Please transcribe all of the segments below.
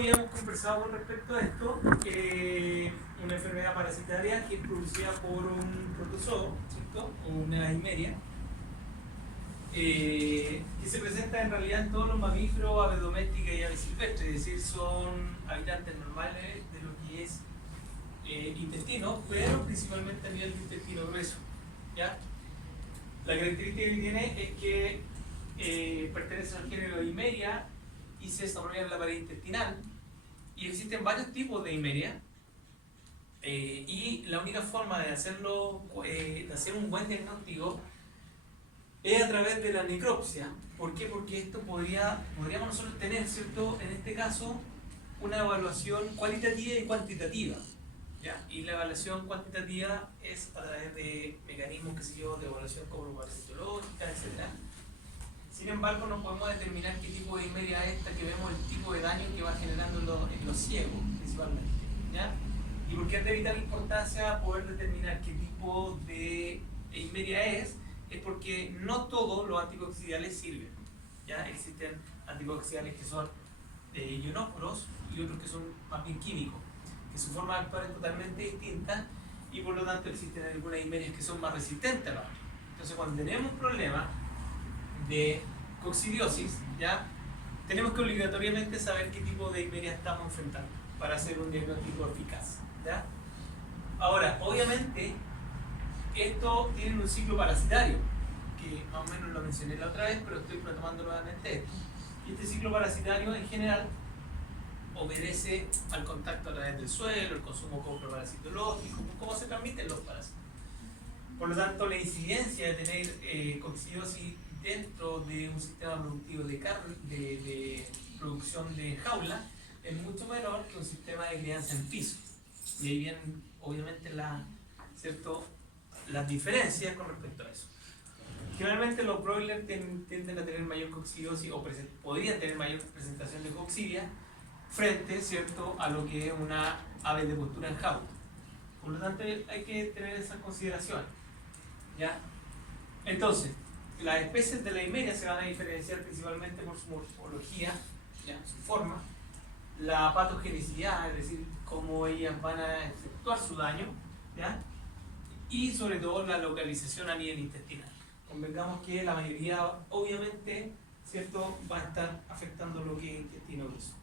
habíamos conversado con respecto a esto, una enfermedad parasitaria que es producida por un protozoo, ¿cierto? O una himeria, que se presenta en realidad en todos los mamíferos, aves domésticas y aves silvestres, es decir, son habitantes normales de lo que es intestino, pero principalmente a nivel de intestino grueso, ¿ya? La característica que tiene es que pertenece al género Himeria y se desarrolla en la pared intestinal, y existen varios tipos de Himeria, y la única forma de hacerlo, de hacer un buen diagnóstico es a través de la necropsia. ¿Por qué? Porque esto podríamos nosotros tener, ¿cierto?, en este caso, una evaluación cualitativa y cuantitativa, ¿ya? Y la evaluación cuantitativa es a través de mecanismos, qué sé yo, de evaluación citológica, etc. Sin embargo, no podemos determinar qué tipo de himeria es esta, que vemos el tipo de daño que va generando en los ciegos, principalmente, ¿ya? Y por qué es de vital importancia poder determinar qué tipo de himeria es porque no todos los anticoxidiales sirven, ¿ya? Existen anticoxidiales que son ionóforos y otros que son más bien químicos, que su forma de actuar es totalmente distinta, y por lo tanto existen algunas himerias que son más resistentes a la otra. Entonces, cuando tenemos un problema de coccidiosis, ¿ya?, tenemos que obligatoriamente saber qué tipo de himeria estamos enfrentando para hacer un diagnóstico eficaz, ¿ya? Ahora, obviamente, esto tiene un ciclo parasitario, que más o menos lo mencioné la otra vez, pero estoy retomando nuevamente esto. Y este ciclo parasitario, en general, obedece al contacto a través del suelo, el consumo coproparasitológico, cómo se transmiten los parásitos. Por lo tanto, la incidencia de tener coccidiosis dentro de un sistema productivo de producción de jaula es mucho menor que un sistema de crianza en piso. Y ahí vienen, obviamente, las diferencias con respecto a eso. Generalmente los broilers tienden a tener mayor coccidiosis, o podrían tener mayor presentación de coccidia frente, ¿cierto?, a lo que es una ave de postura en jaula. Por lo tanto, hay que tener esas consideraciones, ¿ya? Entonces, las especies de la himeria se van a diferenciar principalmente por su morfología, ¿ya?, su forma, la patogenicidad, es decir, cómo ellas van a efectuar su daño, ¿ya?, y sobre todo la localización a nivel intestinal. Convengamos que la mayoría, obviamente, ¿cierto?, va a estar afectando lo que es intestino grueso.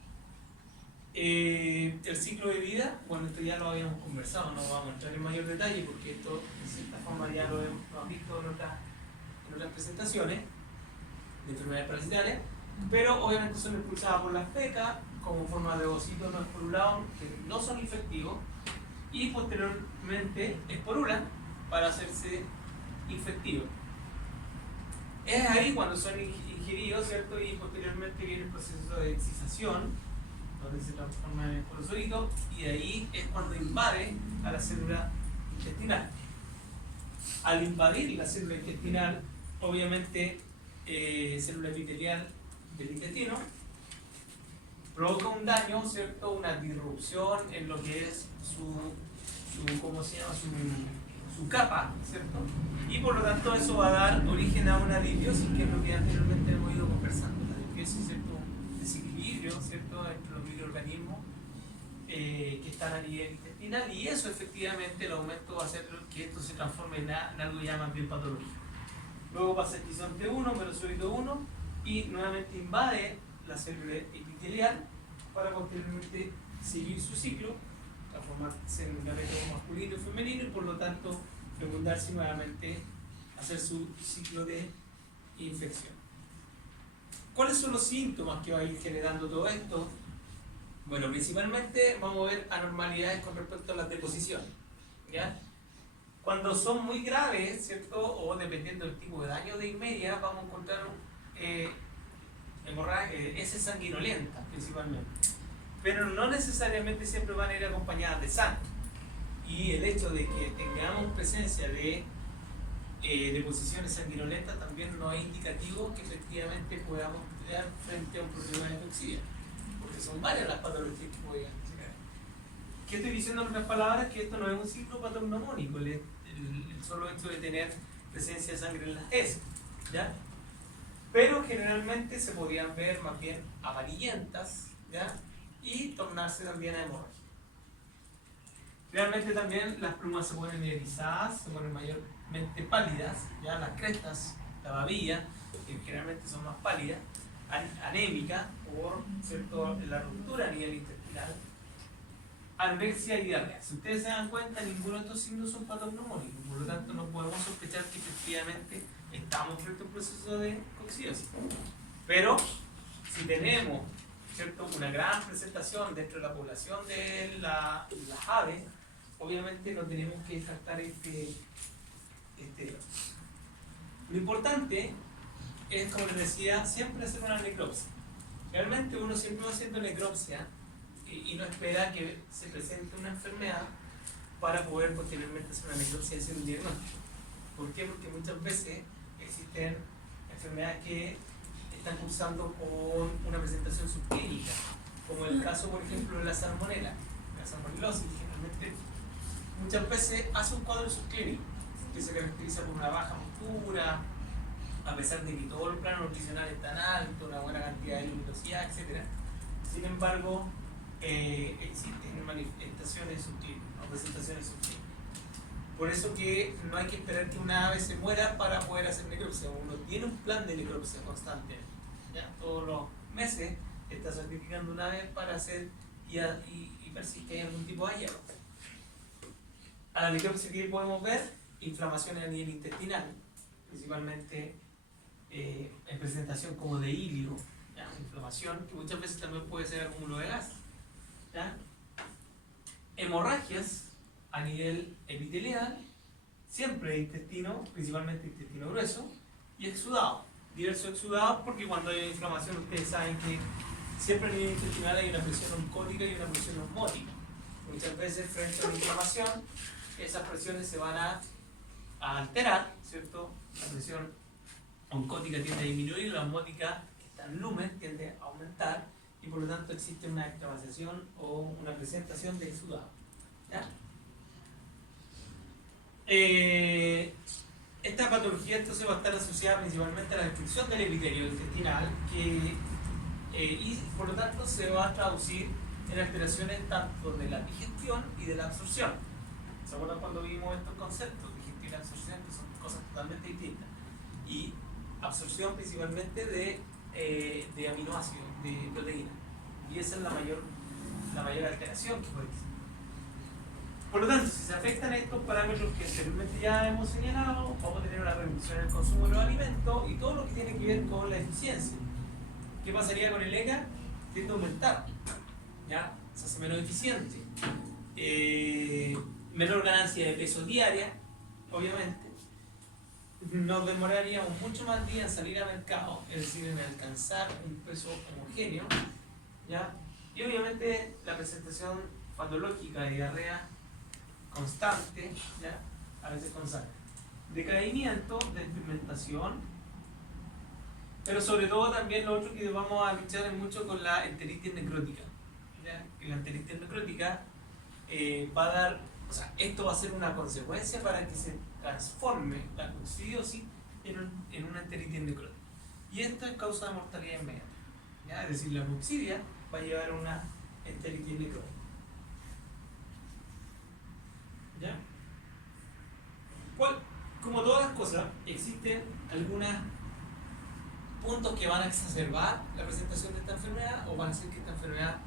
El ciclo de vida, bueno, esto ya lo habíamos conversado, no vamos a entrar en mayor detalle porque esto, de cierta forma, ya lo hemos visto en otras presentaciones de enfermedades parasitarias, pero obviamente son expulsadas por las fecas como forma de ovocitos no esporulados que no son infectivos, y posteriormente esporulan para hacerse infectivos. Es ahí cuando son ingeridos, ¿cierto?, y posteriormente viene el proceso de excisación, donde se transforma en esporozoito, y ahí es cuando invade a la célula intestinal. Al invadir la célula intestinal, obviamente, célula epitelial del intestino, provoca un daño, ¿cierto?, una disrupción en lo que es su capa, ¿cierto? Y por lo tanto eso va a dar origen a una disbiosis, que es lo que anteriormente hemos ido conversando. La disbiosis, ¿cierto?, un desequilibrio, ¿cierto?, entre los microorganismos que están a nivel intestinal, y eso efectivamente, el aumento va a hacer que esto se transforme en algo ya más bien patológico. Luego pasa el tisonte 1, merozoito 1, y nuevamente invade la célula epitelial para posteriormente seguir su ciclo, transformarse en un gameto masculino y femenino, y por lo tanto fecundarse y nuevamente hacer su ciclo de infección. ¿Cuáles son los síntomas que va a ir generando todo esto? Bueno, principalmente vamos a ver anormalidades con respecto a las deposiciones, ¿ya? Cuando son muy graves, ¿cierto?, o dependiendo del tipo de daño de himeria, vamos a encontrar heces sanguinolentas principalmente, pero no necesariamente siempre van a ir acompañadas de sangre. Y el hecho de que tengamos presencia de deposiciones sanguinolentas también no es indicativo que efectivamente podamos quedar frente a un problema de toxicidad, porque son varias las patologías que podrían llegar. ¿Qué estoy diciendo en otras palabras? Que esto no es un ciclo patognomónico, el solo hecho de tener presencia de sangre en las heces, ¿ya? Pero generalmente se podrían ver más bien amarillentas, ¿ya?, y tornarse también a hemorragia. Realmente también las plumas se ponen erizadas, se ponen mayormente pálidas, ya las crestas, la babilla, que generalmente son más pálidas, anémica por cierto, la ruptura a nivel intestinal, anorexia y diarrea. Si ustedes se dan cuenta, ninguno de estos signos son patognomónicos, por lo tanto no podemos sospechar que efectivamente estamos frente a un proceso de coccidiosis. Pero si tenemos, ¿cierto?, una gran presentación dentro de la población de las aves, obviamente no tenemos que descartar este. Lo importante es, como les decía, siempre hacer una necropsia. Realmente uno siempre va haciendo necropsia y no espera que se presente una enfermedad para poder posteriormente hacer una necropsia y hacer un diagnóstico. ¿Por qué? Porque muchas veces existen enfermedades que están cursando con una presentación subclínica, como el caso, por ejemplo, de la salmonela, la salmonelosis, generalmente muchas veces hace un cuadro subclínico que se caracteriza por una baja postura, a pesar de que todo el plano nutricional es tan alto, una buena cantidad de luminosidad, etc. Sin embargo, existen manifestaciones subclínicas o presentaciones subclínicas. Por eso que no hay que esperar que una ave se muera para poder hacer necropsia. Uno tiene un plan de necropsia constante, ¿ya? Todos los meses está certificando una ave para hacer y ver si hay algún tipo de hallazgo. A la necropsia que podemos ver inflamaciones a nivel intestinal, principalmente en presentación como de hílio, ¿ya? Inflamación que muchas veces también puede ser acúmulo de gas, ¿ya? Hemorragias a nivel epitelial, siempre de intestino, principalmente intestino grueso, y exudado, diversos exudados, porque cuando hay inflamación ustedes saben que siempre a nivel intestinal hay una presión oncótica y una presión osmótica. Muchas veces frente a la inflamación esas presiones se van a alterar, ¿cierto? La presión oncótica tiende a disminuir, la osmótica, que está en lumen, tiende a aumentar, y por lo tanto existe una extravasación o una presentación de exudado, ¿ya? Esta patología entonces va a estar asociada principalmente a la destrucción del epitelio intestinal y por lo tanto se va a traducir en alteraciones tanto de la digestión y de la absorción. ¿Se acuerdan cuando vimos estos conceptos? Digestión y absorción, que son cosas totalmente distintas. Y absorción principalmente de aminoácidos, de proteínas. Y esa es la mayor alteración que puede existir. Por lo tanto, si se afectan estos parámetros que anteriormente ya hemos señalado, vamos a tener una reducción en el consumo de los alimentos y todo lo que tiene que ver con la eficiencia. ¿Qué pasaría con el ECA? Tiende a aumentar, ¿ya? Se hace menos eficiente. Menor ganancia de peso diaria, obviamente. Nos demoraríamos mucho más días en salir al mercado, es decir, en alcanzar un peso homogéneo, ¿ya? Y obviamente la presentación patológica de diarrea constante, ¿ya? A veces con sangre. Decaimiento, despigmentación, pero sobre todo también lo otro que vamos a luchar es mucho con la enteritis necrótica, ¿ya? Que la enteritis necrótica va a dar, o sea, esto va a ser una consecuencia para que se transforme la coccidiosis en una enteritis necrótica. Y esto es causa de mortalidad inmediata, ¿ya? Es decir, la coccidia va a llevar a una enteritis necrótica. ¿Ya? Como todas las cosas, existen algunos puntos que van a exacerbar la presentación de esta enfermedad o van a hacer que esta enfermedad,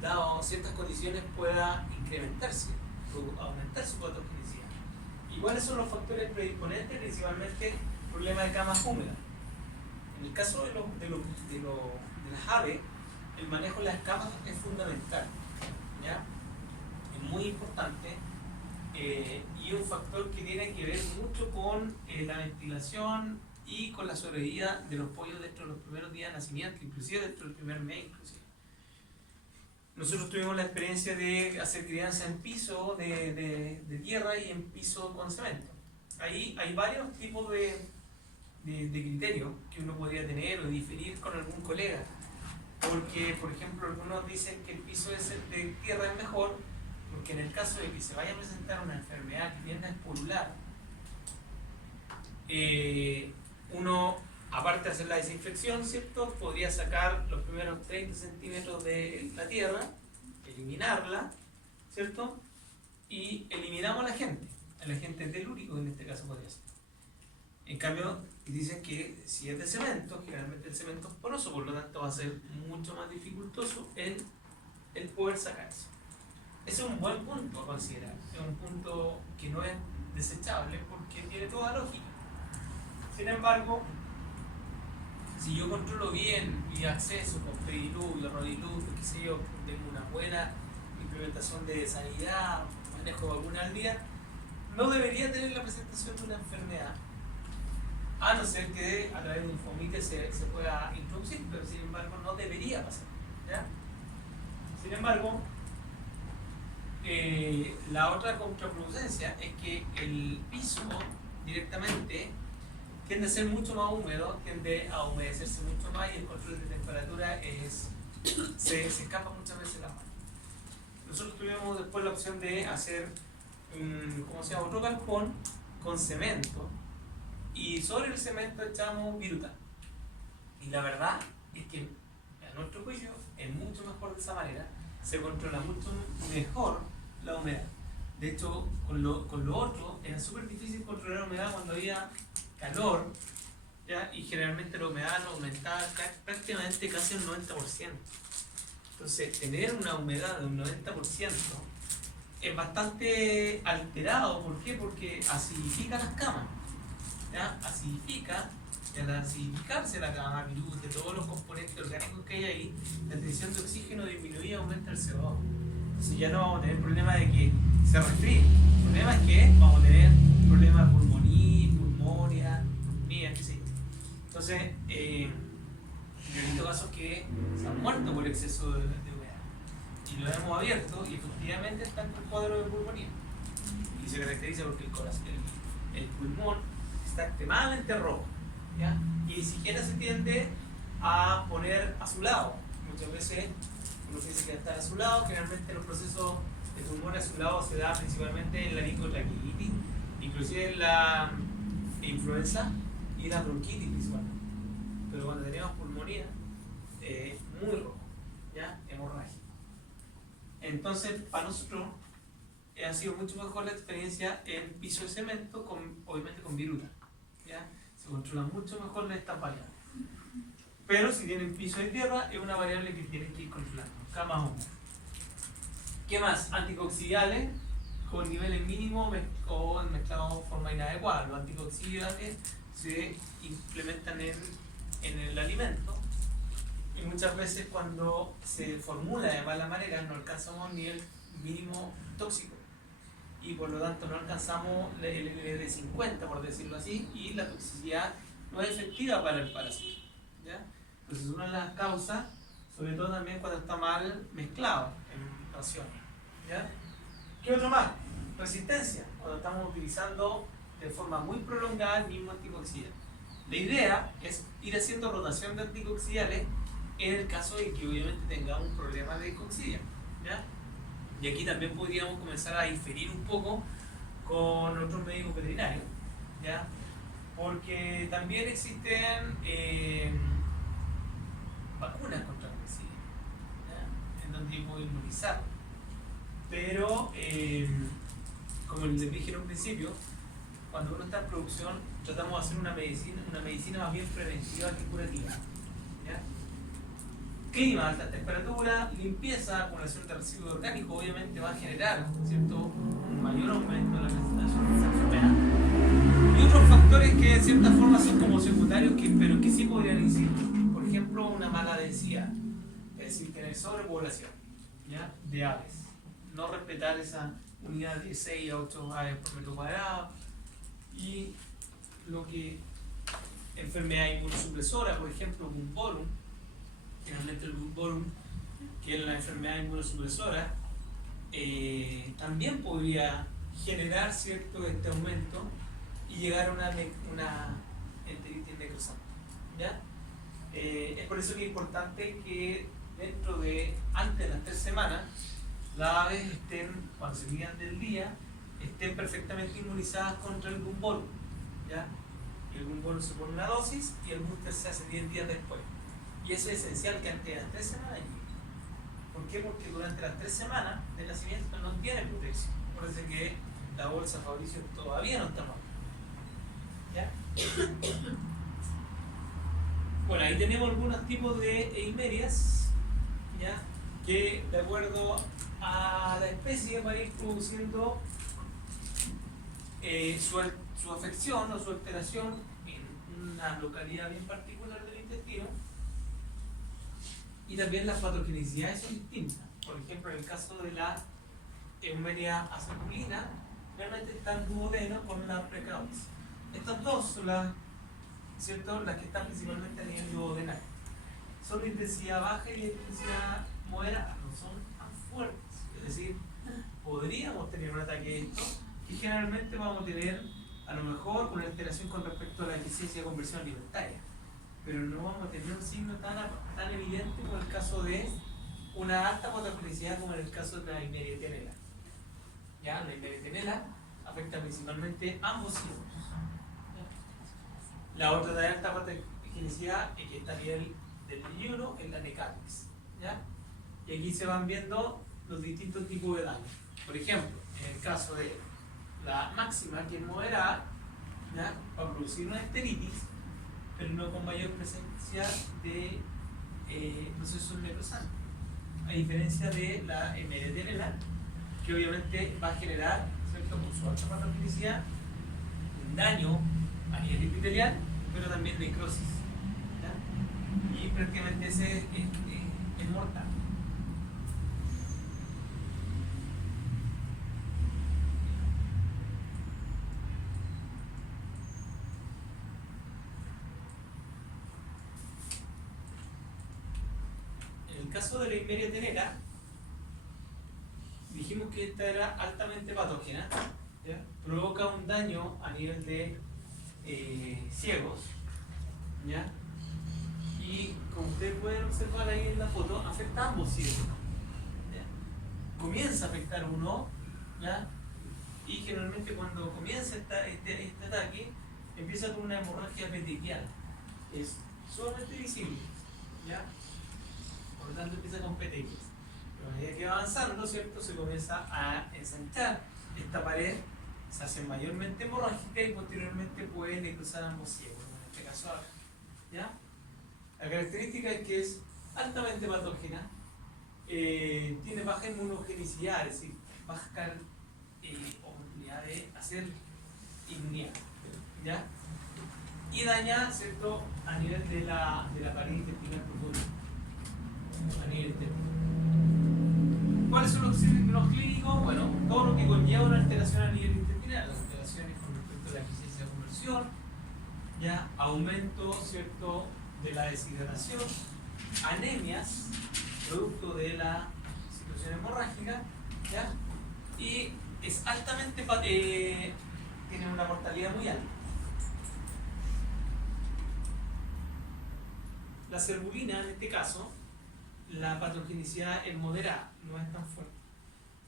dado ciertas condiciones, pueda incrementarse o aumentar su patogenicidad. ¿Y cuáles son los factores predisponentes? Principalmente problemas de camas húmedas. En el caso de las aves, el manejo de las camas es fundamental, ¿ya? Es muy importante y un factor que tiene que ver mucho con la ventilación y con la sobrevida de los pollos dentro de los primeros días de nacimiento, inclusive dentro del primer mes. Nosotros tuvimos la experiencia de hacer crianza en piso de tierra y en piso con cemento. Ahí hay varios tipos de criterios que uno podría tener o diferir con algún colega. Porque, por ejemplo, algunos dicen que el piso de tierra es mejor, porque en el caso de que se vaya a presentar una enfermedad que tienda a esporular, uno, aparte aparte de hacer la desinfección, ¿cierto? Podría sacar los primeros 30 centímetros de la tierra, eliminarla, ¿cierto? Y eliminamos al agente telúrico, en este caso podría ser. En cambio, dicen que si es de cemento, generalmente el cemento es poroso, por lo tanto va a ser mucho más dificultoso el poder sacar eso. Ese es un buen punto a considerar, es un punto que no es desechable porque tiene toda lógica. Sin embargo, si yo controlo bien mi acceso con pediluvio, rodiluvio, qué sé yo, tengo una buena implementación de sanidad, manejo vacuna al día, no debería tener la presentación de una enfermedad, a no ser que a través de un fomite se pueda introducir, pero sin embargo no debería pasar, ¿ya? Sin embargo, la otra contraproducencia es que el piso directamente tiende a ser mucho más húmedo, tiende a humedecerse mucho más y el control de temperatura se escapa muchas veces la mano. Nosotros tuvimos después la opción de hacer otro galpón con cemento y sobre el cemento echamos viruta. Y la verdad es que a nuestro juicio es mucho mejor de esa manera, se controla mucho mejor la humedad. De hecho, con lo otro era súper difícil controlar la humedad cuando había calor, ¿ya? Y generalmente la humedad no aumentaba prácticamente casi un 90%. Entonces, tener una humedad de un 90% es bastante alterado. ¿Por qué? Porque acidifica las camas, ¿ya? Acidifica, y al acidificarse la cama, de todos los componentes orgánicos que hay ahí, la tensión de oxígeno disminuye y aumenta el CO2. Entonces ya no vamos a tener problema de que se resfríe. El problema es que vamos a tener problemas de pulmonía, qué sé yo. Entonces, yo he visto casos que se han muerto por exceso de humedad. Y lo hemos abierto y efectivamente está en el cuadro de pulmonía. Y se caracteriza porque el pulmón está extremadamente rojo, ¿ya? Y ni siquiera se tiende a poner azulado. Muchas veces uno piensa que está azulado, generalmente los procesos de pulmón azulado se da principalmente en la laringotraqueotitis, inclusive en la influenza y la bronquitis principalmente. Pero cuando tenemos pulmonía, muy rojo, ¿ya? Hemorragia. Entonces, para nosotros ha sido mucho mejor la experiencia en piso de cemento, obviamente con viruta, ¿ya? Se controla mucho mejor de estas variables. Pero si tienen piso de tierra, es una variable que tienen que ir controlando, cada más o menos. ¿Qué más? Anticoxidiales con niveles mínimos o mezclados de forma inadecuada. Los anticoxidantes se implementan en el alimento y muchas veces cuando se formula de mala manera no alcanzamos un nivel mínimo tóxico y por lo tanto no alcanzamos el LD50, por decirlo así, y la toxicidad no es efectiva para el parásito, ¿ya? Entonces una de las causas, sobre todo también cuando está mal mezclado en raciones, ¿ya? ¿Qué otro más? Resistencia, cuando estamos utilizando de forma muy prolongada el mismo anticoxidante. La idea es ir haciendo rotación de anticoxidales en el caso de que obviamente tengamos un problema de coxidia, ¿ya? Y aquí también podríamos comenzar a inferir un poco con otros médicos veterinarios, ¿ya? Porque también existen vacunas contra la coxidia, ¿ya? En donde yo puedo inmunizar. Pero, como les dije en un principio, cuando uno está en producción, tratamos de hacer una medicina más bien preventiva que curativa, ¿ya? Clima, alta temperatura, limpieza, acumulación de residuos orgánicos, obviamente va a generar, ¿cierto?, un mayor aumento de la presentación de esa enfermedad. Y otros factores que de cierta forma son como secundarios, pero que sí podrían incidir. Por ejemplo, una mala densidad, es decir, tener sobrepoblación, ¿ya?, de aves. No respetar esa unidad de 6 a 8 aves por metro cuadrado. Y lo que enfermedad inmunosupresora, por ejemplo, Bumborum, generalmente el Bumborum, que es la enfermedad inmunosupresora, también podría generar cierto este aumento y llegar a una enteritis necrosante, ¿ya? Es por eso que es importante que antes de las 3 semanas, las aves estén, cuando se midan del día, estén perfectamente inmunizadas contra el Bumborum, ¿ya? y algún bono se pone una dosis y el booster se hace 10 días después. Y eso es esencial que antes de las 3 semanas llegue. ¿Por qué? Porque durante las 3 semanas de nacimiento no tiene protección. Por eso que la bolsa Fabricio todavía no está mal. ¿Ya? Bueno, ahí tenemos algunos tipos de eimerias, ¿ya? Que de acuerdo a la especie va a ir produciendo su afección o su alteración en una localidad bien particular del intestino, y también las patogenicidades son distintas. Por ejemplo, en el caso de la eumeria acerbulina, realmente está el duodeno con una precautis. Estas dos son las, ¿cierto?, las que están principalmente a nivel duodenal. Son de intensidad baja y de intensidad moderada, no son tan fuertes. Es decir, podríamos tener un ataque de esto, y generalmente vamos a tener a lo mejor una alteración con respecto a la eficiencia de conversión alimentaria, pero no vamos a tener un signo tan evidente como el caso de una alta patogenicidad como en el caso de la Eimericia tenella. ¿Ya? La Eimericia tenella afecta principalmente ambos signos. La otra de alta patogenicidad es que está a nivel del yuro es la necrosis. ¿Ya? Y aquí se van viendo los distintos tipos de daño. Por ejemplo, en el caso de la máxima, que es moderada, ¿ya?, va a producir una esteritis, pero no con mayor presencia de procesos necrosantes. A diferencia de la Eimericia tenella, que obviamente va a generar, ¿cierto?, con su alta patogenicidad, un daño a nivel epitelial, pero también necrosis. ¿Ya? Y prácticamente ese es mortal. En el caso de la Eimericia tenella, dijimos que esta era altamente patógena, ¿ya? Provoca un daño a nivel de ciegos, ¿ya? Y como ustedes pueden observar ahí en la foto, afecta a ambos ciegos, ¿ya? Comienza a afectar uno, ¿ya? Y generalmente cuando comienza este ataque, empieza con una hemorragia petequial, es solamente visible, ¿ya? Por lo tanto empieza con petequias. Pero a medida que va avanzando, ¿cierto?, se comienza a ensanchar esta pared, se hace mayormente hemorrágica y posteriormente puede necrosar ambos ciegos, en este caso acá. ¿Ya? La característica es que es altamente patógena, tiene baja inmunogenicidad, es decir, baja oportunidad de hacer inmunidad, ¿ya? Y daña, ¿cierto?, a nivel de la pared intestinal profunda, a nivel intestinal. ¿Cuáles son los signos clínicos? Bueno, todo lo que conlleva una alteración a nivel intestinal, las alteraciones con respecto a la eficiencia de conversión, ya, aumento, ¿cierto?, de la deshidratación, anemias, producto de la situación hemorrágica, ¿ya? Y es altamente, tiene una mortalidad muy alta. La acerbulina, en este caso, la patogenicidad es moderada, no es tan fuerte.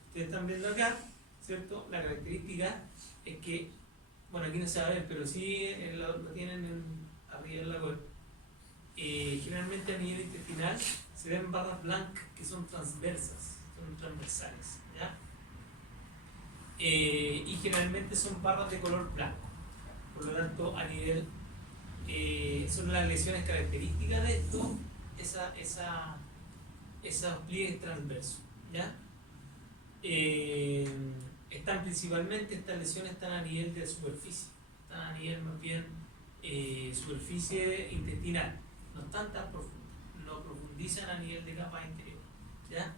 Ustedes están viendo acá, ¿cierto? La característica es que, bueno, aquí no se va a ver, pero sí lo tienen arriba en la web. Generalmente a nivel intestinal se ven barras blancas que son transversas, son transversales, ¿ya? Y generalmente son barras de color blanco. Por lo tanto, a nivel, son las lesiones características de esto, esos pliegues transversos, ¿ya? Están principalmente, estas lesiones están a nivel de superficie, están a nivel más bien superficie intestinal, no están tan profundas, no profundizan a nivel de capa interior, ¿ya?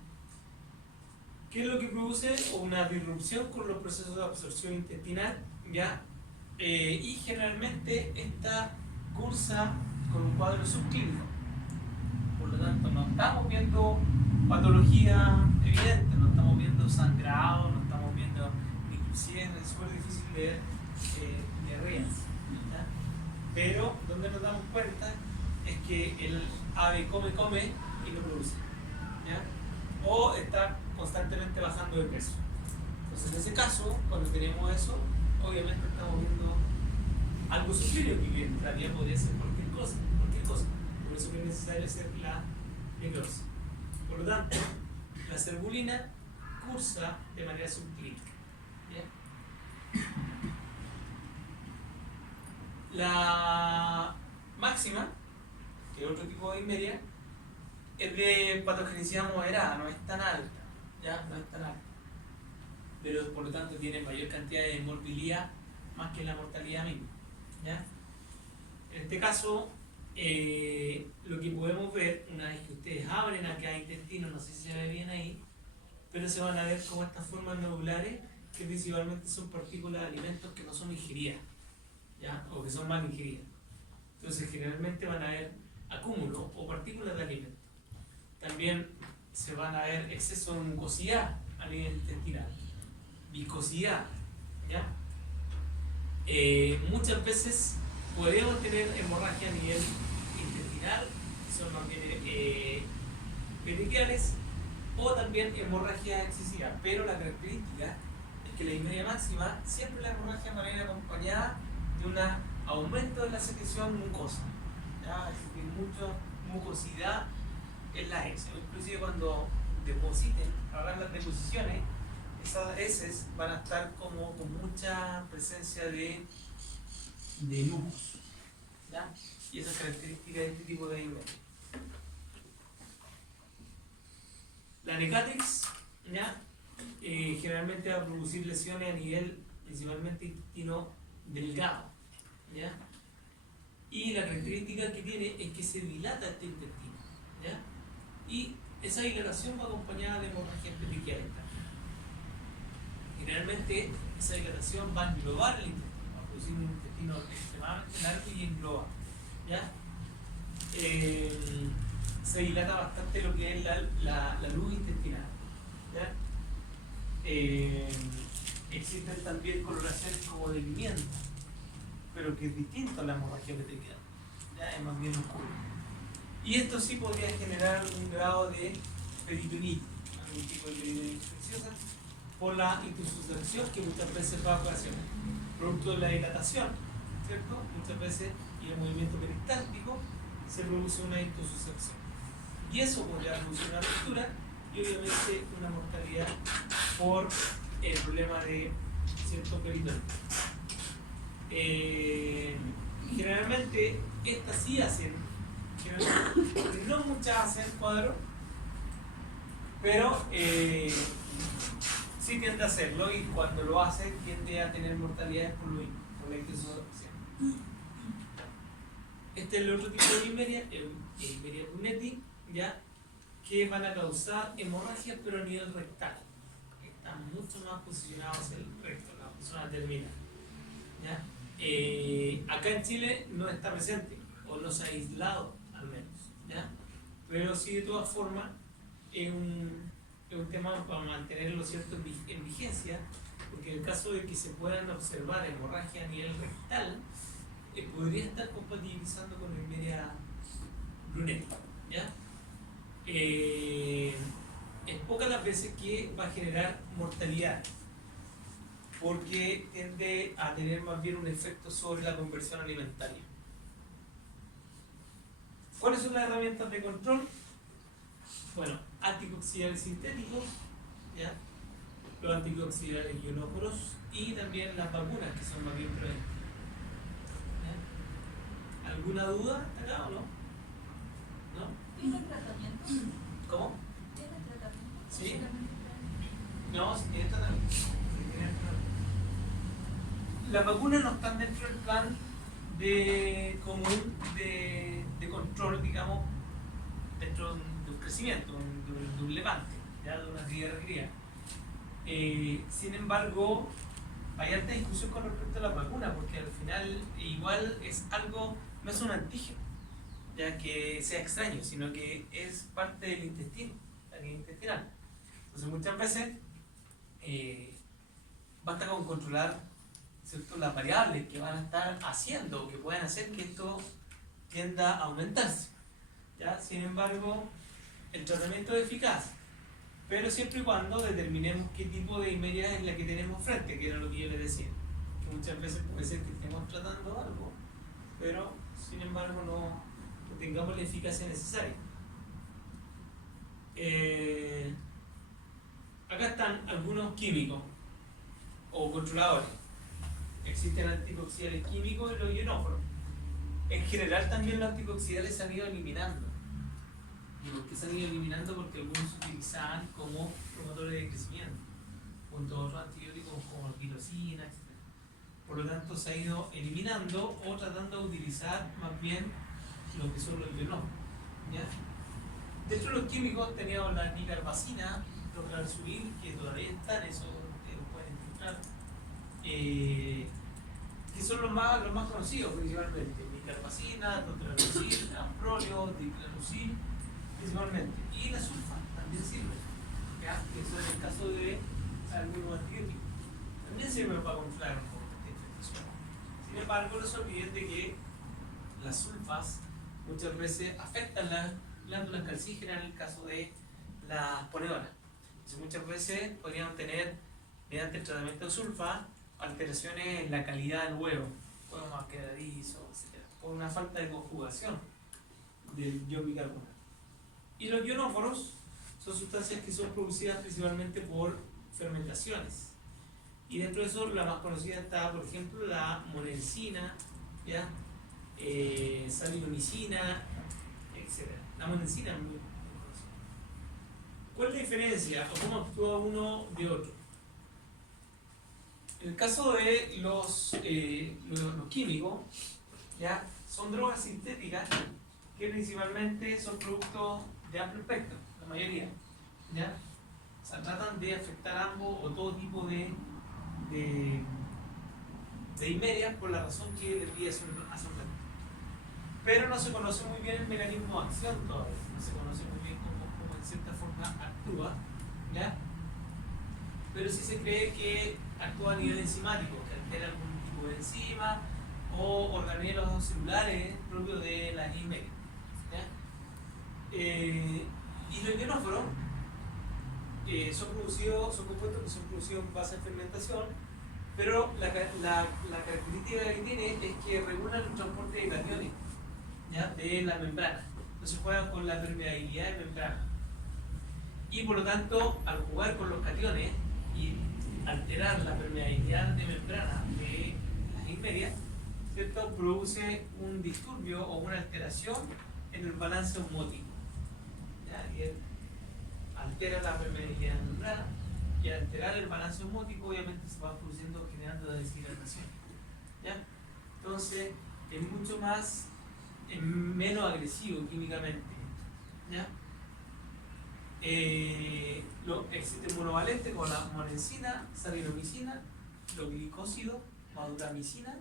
¿Qué es lo que produce? Una disrupción con los procesos de absorción intestinal, ¿ya? Y generalmente esta cursa con un cuadro subclínico. Por lo tanto, no estamos viendo patología evidente, no estamos viendo sangrado, no estamos viendo, inclusive es súper difícil ver diarreas, ¿ya? Pero donde nos damos cuenta es que el ave come y no produce, ¿ya? O está constantemente bajando de peso. Entonces, en ese caso, cuando tenemos eso, obviamente estamos viendo algo superior, que en realidad podría ser cualquier cosa, cualquier cosa. Por eso que es necesario hacer la necrosis. Por lo tanto, la cerebulina cursa de manera subclínica. ¿Ya? La máxima, que es otro tipo de inmedia, es de patogenicidad moderada, no es tan alta, ¿ya? No es tan alta. Pero por lo tanto tiene mayor cantidad de morbilidad más que la mortalidad misma, ¿ya? En este caso, lo que podemos ver, una vez que ustedes abren acá intestino, no sé si se ve bien ahí, pero se van a ver como estas formas nodulares, que principalmente son partículas de alimentos que no son ingeridas, ¿ya? O que son mal ingeridas. Entonces generalmente van a ver acúmulos o partículas de alimentos. También se van a ver exceso de mucosidad a nivel intestinal, viscosidad, ¿ya? Muchas veces podemos tener hemorragia a nivel intestinal, que son más bien petequiales, o también hemorragia excesiva, pero la característica es que la inmedia máxima siempre la hemorragia va a ir acompañada de un aumento de la secreción mucosa, ¿ya? Es decir, mucha mucosidad en la heces. Inclusive cuando depositen, hagan las deposiciones, esas heces van a estar como con mucha presencia de lupus, ¿ya? Y esa es característica de este tipo de inmedia. La Necatrix, ¿ya? Generalmente va a producir lesiones a nivel principalmente intestino delgado, ¿ya? Y la característica que tiene es que se dilata este intestino, ¿ya? Y esa dilatación va acompañada de hemorragias petequiales también. Generalmente esa dilatación va a englobar el intestino, va a producir un intestino extremadamente largo y englobado, ¿ya? Se dilata bastante lo que es la luz intestinal, ¿ya? Existen también coloraciones como de pimienta, pero que es distinto a la hemorragia petequial, ¿ya? Es más bien oscuro. Y esto sí podría generar un grado de peritonitis, algún tipo de peritonitis infecciosa, por la intususacción que muchas veces va a ocasionar, producto de la dilatación, ¿cierto? Muchas veces, y el movimiento peristáltico, se produce una intususacción. Y eso podría producir una ruptura y obviamente una mortalidad por el problema de cierto peritoneo. Generalmente, estas sí hacen, no muchas hacen cuadro, pero sí tiende a hacerlo, y cuando lo hace tiende a tener mortalidades por lo mismo, por la intususacción. Este es el otro tipo de inmedia, inmedia Brunetti, ¿ya? Que van a causar hemorragias pero a nivel rectal. Están mucho más posicionados hacia el recto, la zona terminal, ¿ya? Acá en Chile no está presente, o no se ha aislado al menos, ¿ya? Pero sí, de todas formas, es un tema para mantenerlo, ¿cierto?, en vigencia, porque en el caso de que se puedan observar hemorragia a nivel rectal, podría estar compatibilizando con la inmedia Brunetti, ¿ya? Es pocas las veces que va a generar mortalidad, porque tiende a tener más bien un efecto sobre la conversión alimentaria. ¿Cuáles son las herramientas de control? Bueno, anticoxidales sintéticos, ¿ya? Los anticoxidales ionóforos y también las vacunas, que son más bien preventivas. ¿Alguna duda hasta acá o no? ¿No? ¿Tiene tratamiento? ¿Cómo? ¿Tiene tratamiento? ¿Sí? No, sí tiene tratamiento. Las vacunas no están dentro del plan común de control, digamos, dentro de un crecimiento, de un levante, ¿ya? De una cría recría. Sin embargo, hay alta discusión con respecto a la vacuna, porque al final igual es algo, no es un antígeno, ya que sea extraño, sino que es parte del intestino, la vía intestinal. Entonces muchas veces basta con controlar, ¿cierto?, las variables que van a estar haciendo o que pueden hacer que esto tienda a aumentarse, ¿ya? Sin embargo, el tratamiento es eficaz, pero siempre y cuando determinemos qué tipo de inmedia es la que tenemos frente, que era lo que yo les decía. muchas veces puede ser que estemos tratando algo, pero sin embargo no tengamos la eficacia necesaria. Acá están algunos químicos o controladores. Existen antioxidantes químicos y los ionóforos. En general también los antioxidantes se han ido eliminando. ¿Y por qué se han ido eliminando? Porque algunos se utilizaban como promotores de crecimiento, junto a otros antibióticos como la quirosina, etc. Por lo tanto se ha ido eliminando o tratando de utilizar más bien lo que son los ionóforos. ¿Ya? Dentro de los químicos teníamos la nicarbazina, proclarsulil, que todavía están, eso lo pueden encontrar, que son los más conocidos principalmente: nicarbazina, proclarsulil, amprolio, diclarusil, principalmente. Y la sulfa también sirve, ¿ya? Eso es el caso de algunos antibióticos. También sirve para controlar un poco de infección. Sin embargo, no se olviden de que las sulfas muchas veces afectan las glándulas calcígenas en el caso de las ponedoras. Entonces, muchas veces podrían tener, mediante el tratamiento de sulfa, alteraciones en la calidad del huevo más quedadizo, etc., por una falta de conjugación del ion bicarbonato. Y los ionóforos son sustancias que son producidas principalmente por fermentaciones. Y dentro de eso, la más conocida está, por ejemplo, la monensina, ¿ya? Salicilomicina, etc. La monensina es muy conocida. ¿Cuál es la diferencia o cómo actúa uno de otro? En el caso de los químicos, ¿ya? Son drogas sintéticas que principalmente son productos de amplio espectro, la mayoría, ¿ya? O sea, tratan de afectar ambos o todo tipo de himerias, por la razón que les di hace un rato. Pero no se conoce muy bien el mecanismo de acción todavía, no se conoce muy bien cómo en cierta forma actúa, ¿ya? Pero sí se cree que actúa a nivel enzimático, que altera algún tipo de enzima o organelos celulares propios de las himerias, ¿ya? Y los ionóforos son compuestos que son producidos en base a fermentación, pero la característica que tiene es que regulan el transporte de cationes, ¿ya? De la membrana. Entonces juegan con la permeabilidad de membrana. Y por lo tanto, al jugar con los cationes y alterar la permeabilidad de membrana de las himerias, ¿cierto?, produce un disturbio o una alteración en el balance osmótico, ¿ya? Y altera la permeabilidad de membrana, y al alterar el balance osmótico obviamente se va produciendo, generando deshidratación, ¿ya? Entonces es menos agresivo químicamente, ¿ya? Existe monovalente con la monensina, salicilomicina, los glicósidos, maduramicina,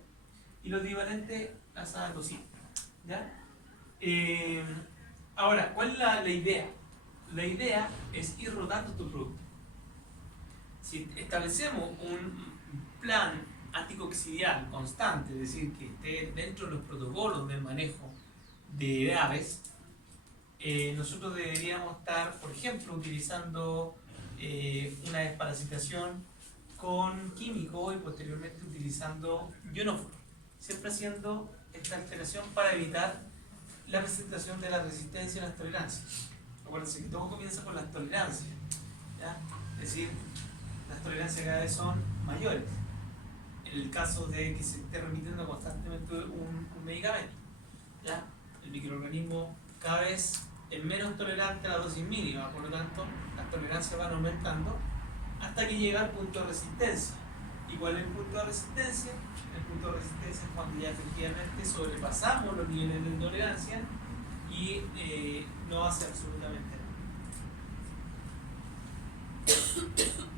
y los divalentes, la salatosina, ¿ya? Ahora, ¿cuál es la idea? La idea es ir rotando estos productos. Si establecemos un plan anticoxidial constante, es decir, que esté dentro de los protocolos de manejo de aves, nosotros deberíamos estar, por ejemplo, utilizando una desparasitación con químicos y posteriormente utilizando ionóforos, siempre haciendo esta alteración para evitar la presentación de la resistencia y las tolerancias. Acuérdense que todo comienza con las tolerancias, ¿ya? Es decir, las tolerancias cada vez son mayores en el caso de que se esté remitiendo constantemente un medicamento, ¿ya? El microorganismo cada vez es menos tolerante a la dosis mínima, por lo tanto las tolerancias van aumentando hasta que llega al punto de resistencia. ¿Y cuál es el punto de resistencia? El punto de resistencia es cuando ya efectivamente sobrepasamos los niveles de tolerancia y no hace absolutamente nada.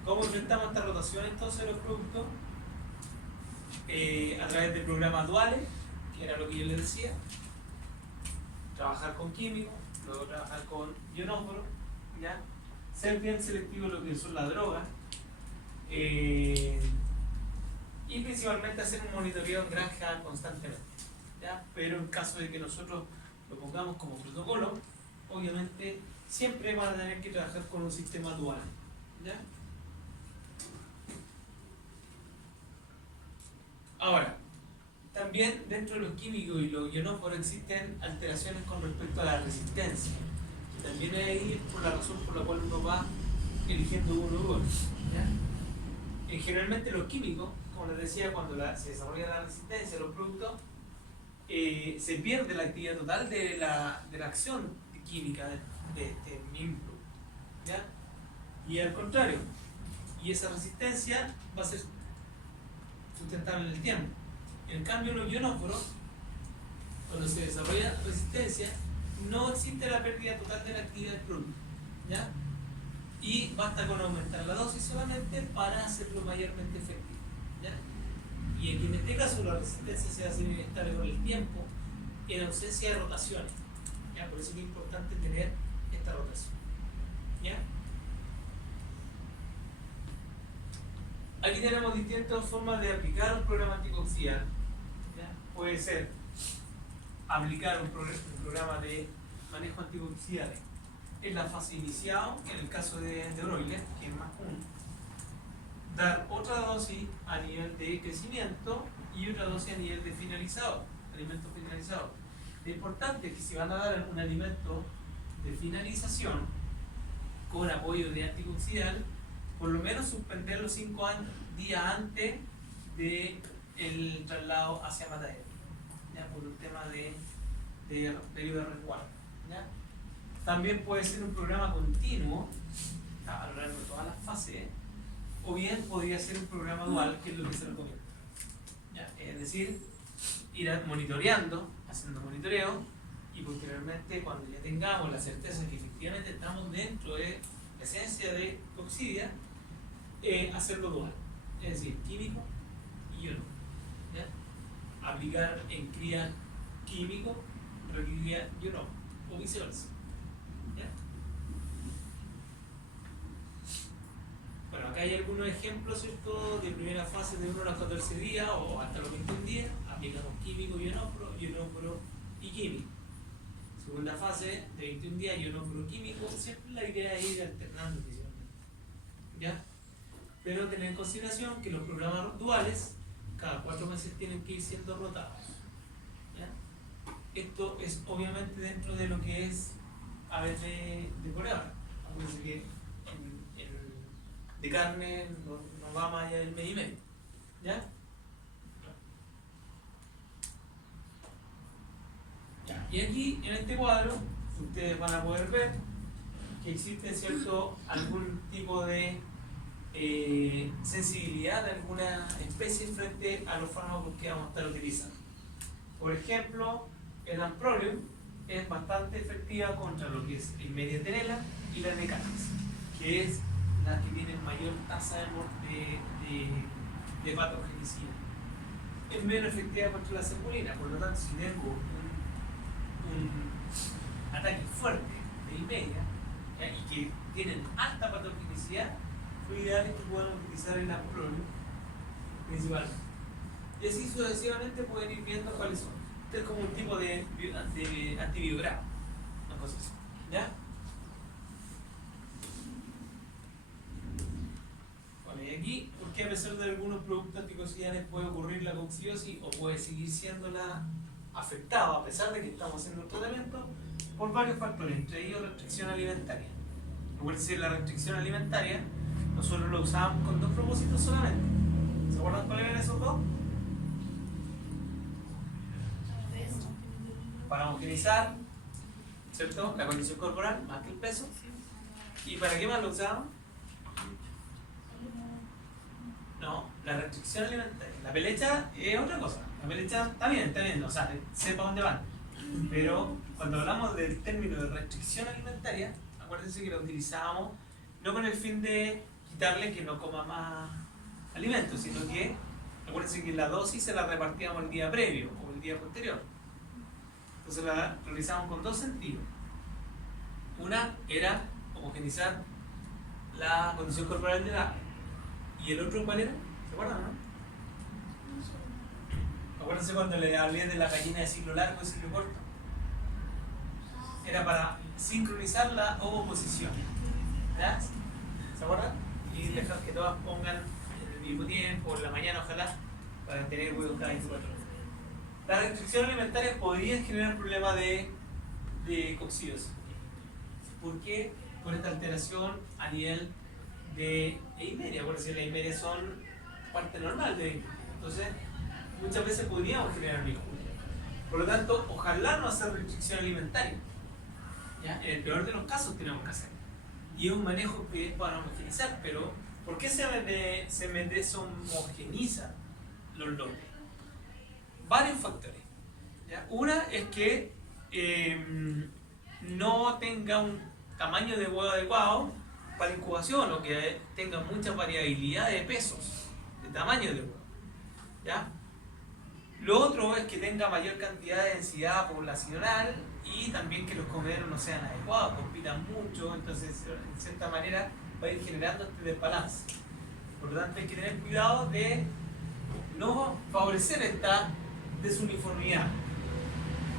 ¿Cómo enfrentamos esta rotación entonces de los productos? A través de programas duales, que era lo que yo les decía, trabajar con químicos, luego trabajar con ionóforos, ¿ya? Ser bien selectivo en lo que son las drogas, y principalmente hacer un monitoreo en granja constantemente, ¿ya? Pero en caso de que nosotros lo pongamos como protocolo, obviamente siempre van a tener que trabajar con un sistema dual, ¿ya? Ahora, también dentro de los químicos y los ionóforos existen alteraciones con respecto a la resistencia. También es ahí por la razón por la cual uno va eligiendo uno u otro. ¿Ya? Generalmente los químicos, como les decía, cuando se desarrolla la resistencia de los productos, se pierde la actividad total de la acción química de este mismo producto. ¿Ya? Y al contrario, y esa resistencia va a ser sustentable en el tiempo. En cambio, los ionóforos, cuando se desarrolla resistencia, no existe la pérdida total de la actividad del producto. ¿Ya? Y basta con aumentar la dosis solamente para hacerlo mayormente efectivo. ¿Ya? Y aquí en este caso la resistencia se hace inestable con el tiempo en ausencia de rotaciones. ¿Ya? Por eso es importante tener esta rotación. ¿Ya? Aquí tenemos distintas formas de aplicar un programa antioxidante. ¿Ya? Puede ser aplicar un programa de manejo antioxidante en la fase inicial, en el caso de broiler, que es más común. Dar otra dosis a nivel de crecimiento y otra dosis a nivel de finalizado, alimento finalizado. Lo importante es que si van a dar un alimento de finalización con apoyo de antioxidante, por lo menos suspenderlo 5 días antes del traslado hacia matadero, ¿ya? Por un tema de periodo de resguardo. ¿Ya? También puede ser un programa continuo a lo largo de todas las fases, o bien podría ser un programa dual, que es lo que se recomienda. ¿Ya? Es decir, ir monitoreando, haciendo monitoreo, y posteriormente, cuando ya tengamos la certeza de que efectivamente estamos dentro de la esencia de coccidia, hacerlo dual, es decir, químico y ionóforo. ¿Ya? Aplicar en cría químico, recría ionóforo, o viceversa. ¿Ya? Bueno, acá hay algunos ejemplos, ¿cierto?, de primera fase de 1 a los 14 días o hasta los 21 días. Aplicamos químico, ionóforo y químico. Segunda fase de 21 días, ionóforo químico. Siempre la idea es ir alternando principalmente. ¿Ya? Pero tener en consideración que los programas duales cada 4 meses tienen que ir siendo rotados. ¿Ya? Esto es obviamente dentro de lo que es ABT de Corea. Acuérdense que de carne no va más allá del mes y medio. ¿Ya? Ya. Y aquí en este cuadro ustedes van a poder ver que existe, ¿cierto?, algún tipo de sensibilidad de alguna especie frente a los fármacos que vamos a estar utilizando. Por ejemplo, el Amprolium es bastante efectiva contra lo que es el mediatenela y la necátis, que es la que tiene mayor tasa de patogenicidad. Es menos efectiva contra la cebulina, por lo tanto, si tengo un ataque fuerte de media, ¿ya?, y que tienen alta patogenicidad, lo ideal es que puedan utilizar el Amprolium principalmente. Y así sucesivamente pueden ir viendo cuáles son. Este es como un tipo de antibiograma, una cosa así. ¿Ya? Bueno, y aquí, porque a pesar de algunos productos anticoccidianos puede ocurrir la coccidiosis o puede seguir siendo afectado a pesar de que estamos haciendo un tratamiento por varios factores, entre ellos restricción alimentaria. Recuerden, la restricción alimentaria nosotros lo usábamos con 2 propósitos solamente. ¿Se acuerdan cuáles eran esos 2? Para homogeneizar, ¿cierto?, la condición corporal más que el peso. ¿Y para qué más lo usábamos? No, la restricción alimentaria. La pelecha es otra cosa. La pelecha está bien, o sea, sepa dónde van. Pero cuando hablamos del término de restricción alimentaria, acuérdense que lo utilizábamos no con el fin de quitarle que no coma más alimentos, sino que acuérdense que la dosis se la repartíamos el día previo o el día posterior. Entonces la realizamos con 2 sentidos. Una era homogenizar la condición corporal de la. ¿Y el otro cuál era? ¿Se acuerdan, no? Acuérdense cuando le hablé de la gallina de ciclo largo y ciclo corto. Era para sincronizar la ovoposición. ¿Ya? ¿Se acuerdan? Y dejar que todas pongan en el mismo tiempo, en la mañana ojalá, para tener huevos cada 24 horas. Las restricciones alimentarias podrían generar problemas de coccidios. ¿Por qué? Por esta alteración a nivel de eimeria, por decir, las eimerias son parte normal de. Entonces, muchas veces podríamos generar bijuria. Por lo tanto, ojalá no hacer restricción alimentaria. ¿Ya? En el peor de los casos tenemos que hacer. Y es un manejo que es para homogenizar, pero ¿por qué se homogeniza los lotes? Varios factores. ¿Ya? Una es que no tenga un tamaño de huevo adecuado para incubación o que tenga mucha variabilidad de pesos, de tamaño de huevo. ¿Ya? Lo otro es que tenga mayor cantidad de densidad poblacional y también que los comederos no sean adecuados, compitan mucho, entonces en cierta manera va a ir generando este desbalance. Por lo tanto hay que tener cuidado de no favorecer esta desuniformidad.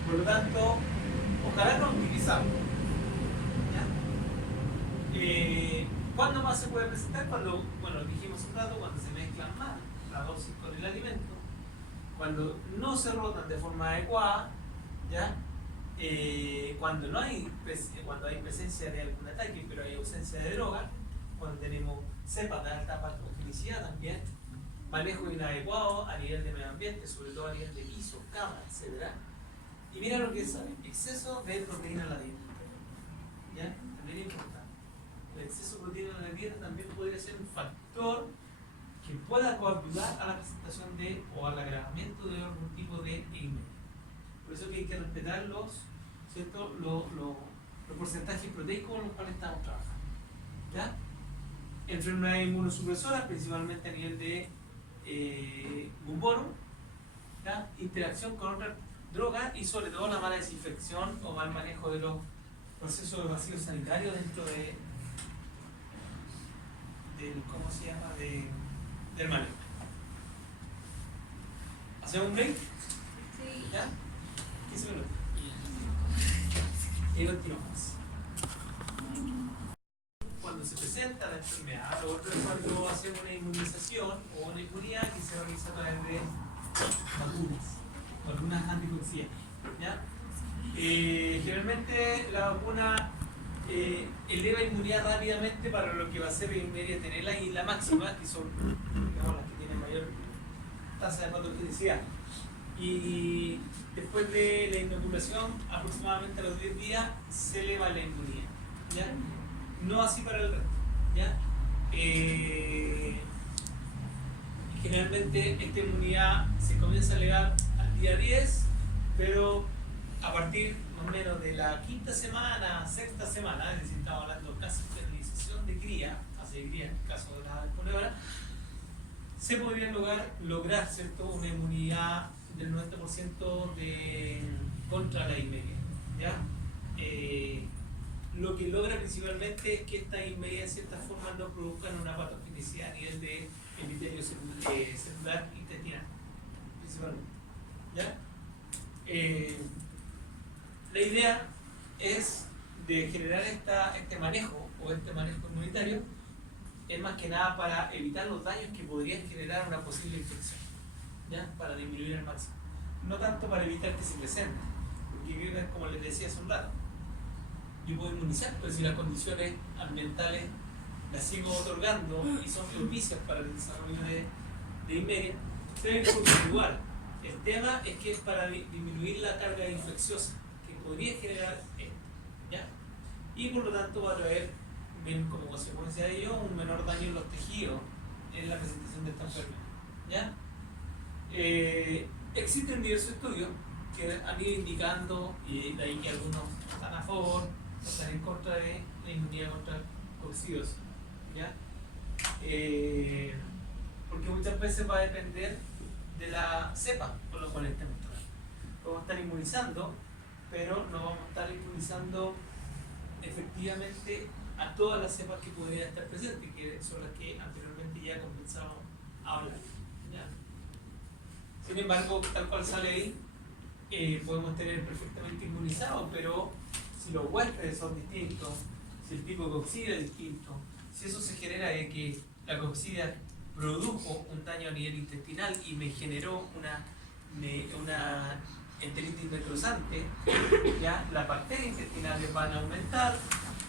Por lo tanto, ojalá no utilizarlo. ¿Cuándo más se puede presentar? Cuando, bueno, dijimos un rato, cuando se mezclan mal la dosis con el alimento, cuando no se rotan de forma adecuada, ¿ya? Cuando hay presencia de algún ataque, pero hay ausencia de droga, cuando tenemos cepas de alta patogenicidad también, manejo inadecuado a nivel de medio ambiente, sobre todo a nivel de pisos, camas, etc. Y mira lo que sale, exceso de proteína en la dieta. ¿Ya? También es importante. El exceso de proteína en la dieta también podría ser un factor que pueda coadyuvar a la presentación de o al agravamiento de algún tipo de eimeria. Por eso que hay que respetar los porcentajes proteicos con los cuales estamos trabajando. ¿Ya? Enfermedades inmunosupresoras, principalmente a nivel de bumboro, ¿ya? Interacción con otras drogas y sobre todo la mala desinfección o mal manejo de los procesos de vacío sanitario dentro del ¿cómo se llama? Del manejo. ¿Hacemos un break? Sí. ¿Ya? 15 minutos. Y continuamos. Cuando se presenta la enfermedad, lo otro es cuando hacemos una inmunización o una inmunidad que se realiza a través de vacunas anticoccígenas. ¿Ya? Generalmente la vacuna eleva inmunidad rápidamente para lo que va a ser eimeria tenela y la máxima, que son, digamos, las que tienen mayor tasa de patogenicidad. Y después de la inoculación, aproximadamente a los 10 días, se eleva la inmunidad. ¿Ya? No así para el resto. ¿Ya? Generalmente esta inmunidad se comienza a elevar al día 10, pero a partir más o menos de la quinta semana, sexta semana, es decir, estamos hablando casi de fertilización de cría, fase de cría en el caso de la ponedora, se podría lograr, ¿cierto?, una inmunidad del 90% contra la eimeria. ¿Ya? Lo que logra principalmente es que estas eimerias en cierta forma no produzcan una patogenicidad a nivel de epitelio celular intestinal, principalmente. ¿Ya? La idea es de generar este manejo o este manejo inmunitario es más que nada para evitar los daños que podrían generar una posible infección, ¿ya? Para disminuir al máximo, no tanto para evitar que se presente, porque como les decía hace un rato, yo puedo inmunizar, pero si las condiciones ambientales las sigo otorgando y son propicias para el desarrollo de eimeria, deben continuar. El tema es que es para disminuir la carga infecciosa que podría generar esto, ¿ya? Y por lo tanto va a traer, como consecuencia de ello, un menor daño en los tejidos en la presentación de esta enfermedad, ¿ya? Existen diversos estudios que han ido indicando, y de ahí que algunos están a favor, están en contra de la inmunidad contra coccidiosis, ¿ya? Porque muchas veces va a depender de la cepa con la cual estemos tratando. Vamos a estar inmunizando, pero no vamos a estar inmunizando efectivamente a todas las cepas que podrían estar presentes, que son las que anteriormente ya comenzamos a hablar, ¿ya? Sin embargo, tal cual sale ahí, podemos tener perfectamente inmunizados, pero si los huéspedes son distintos, si el tipo de coccidia es distinto, si eso se genera de que la coccidia produjo un daño a nivel intestinal y me generó una enteritis necrosante, ya las bacterias intestinales van a aumentar,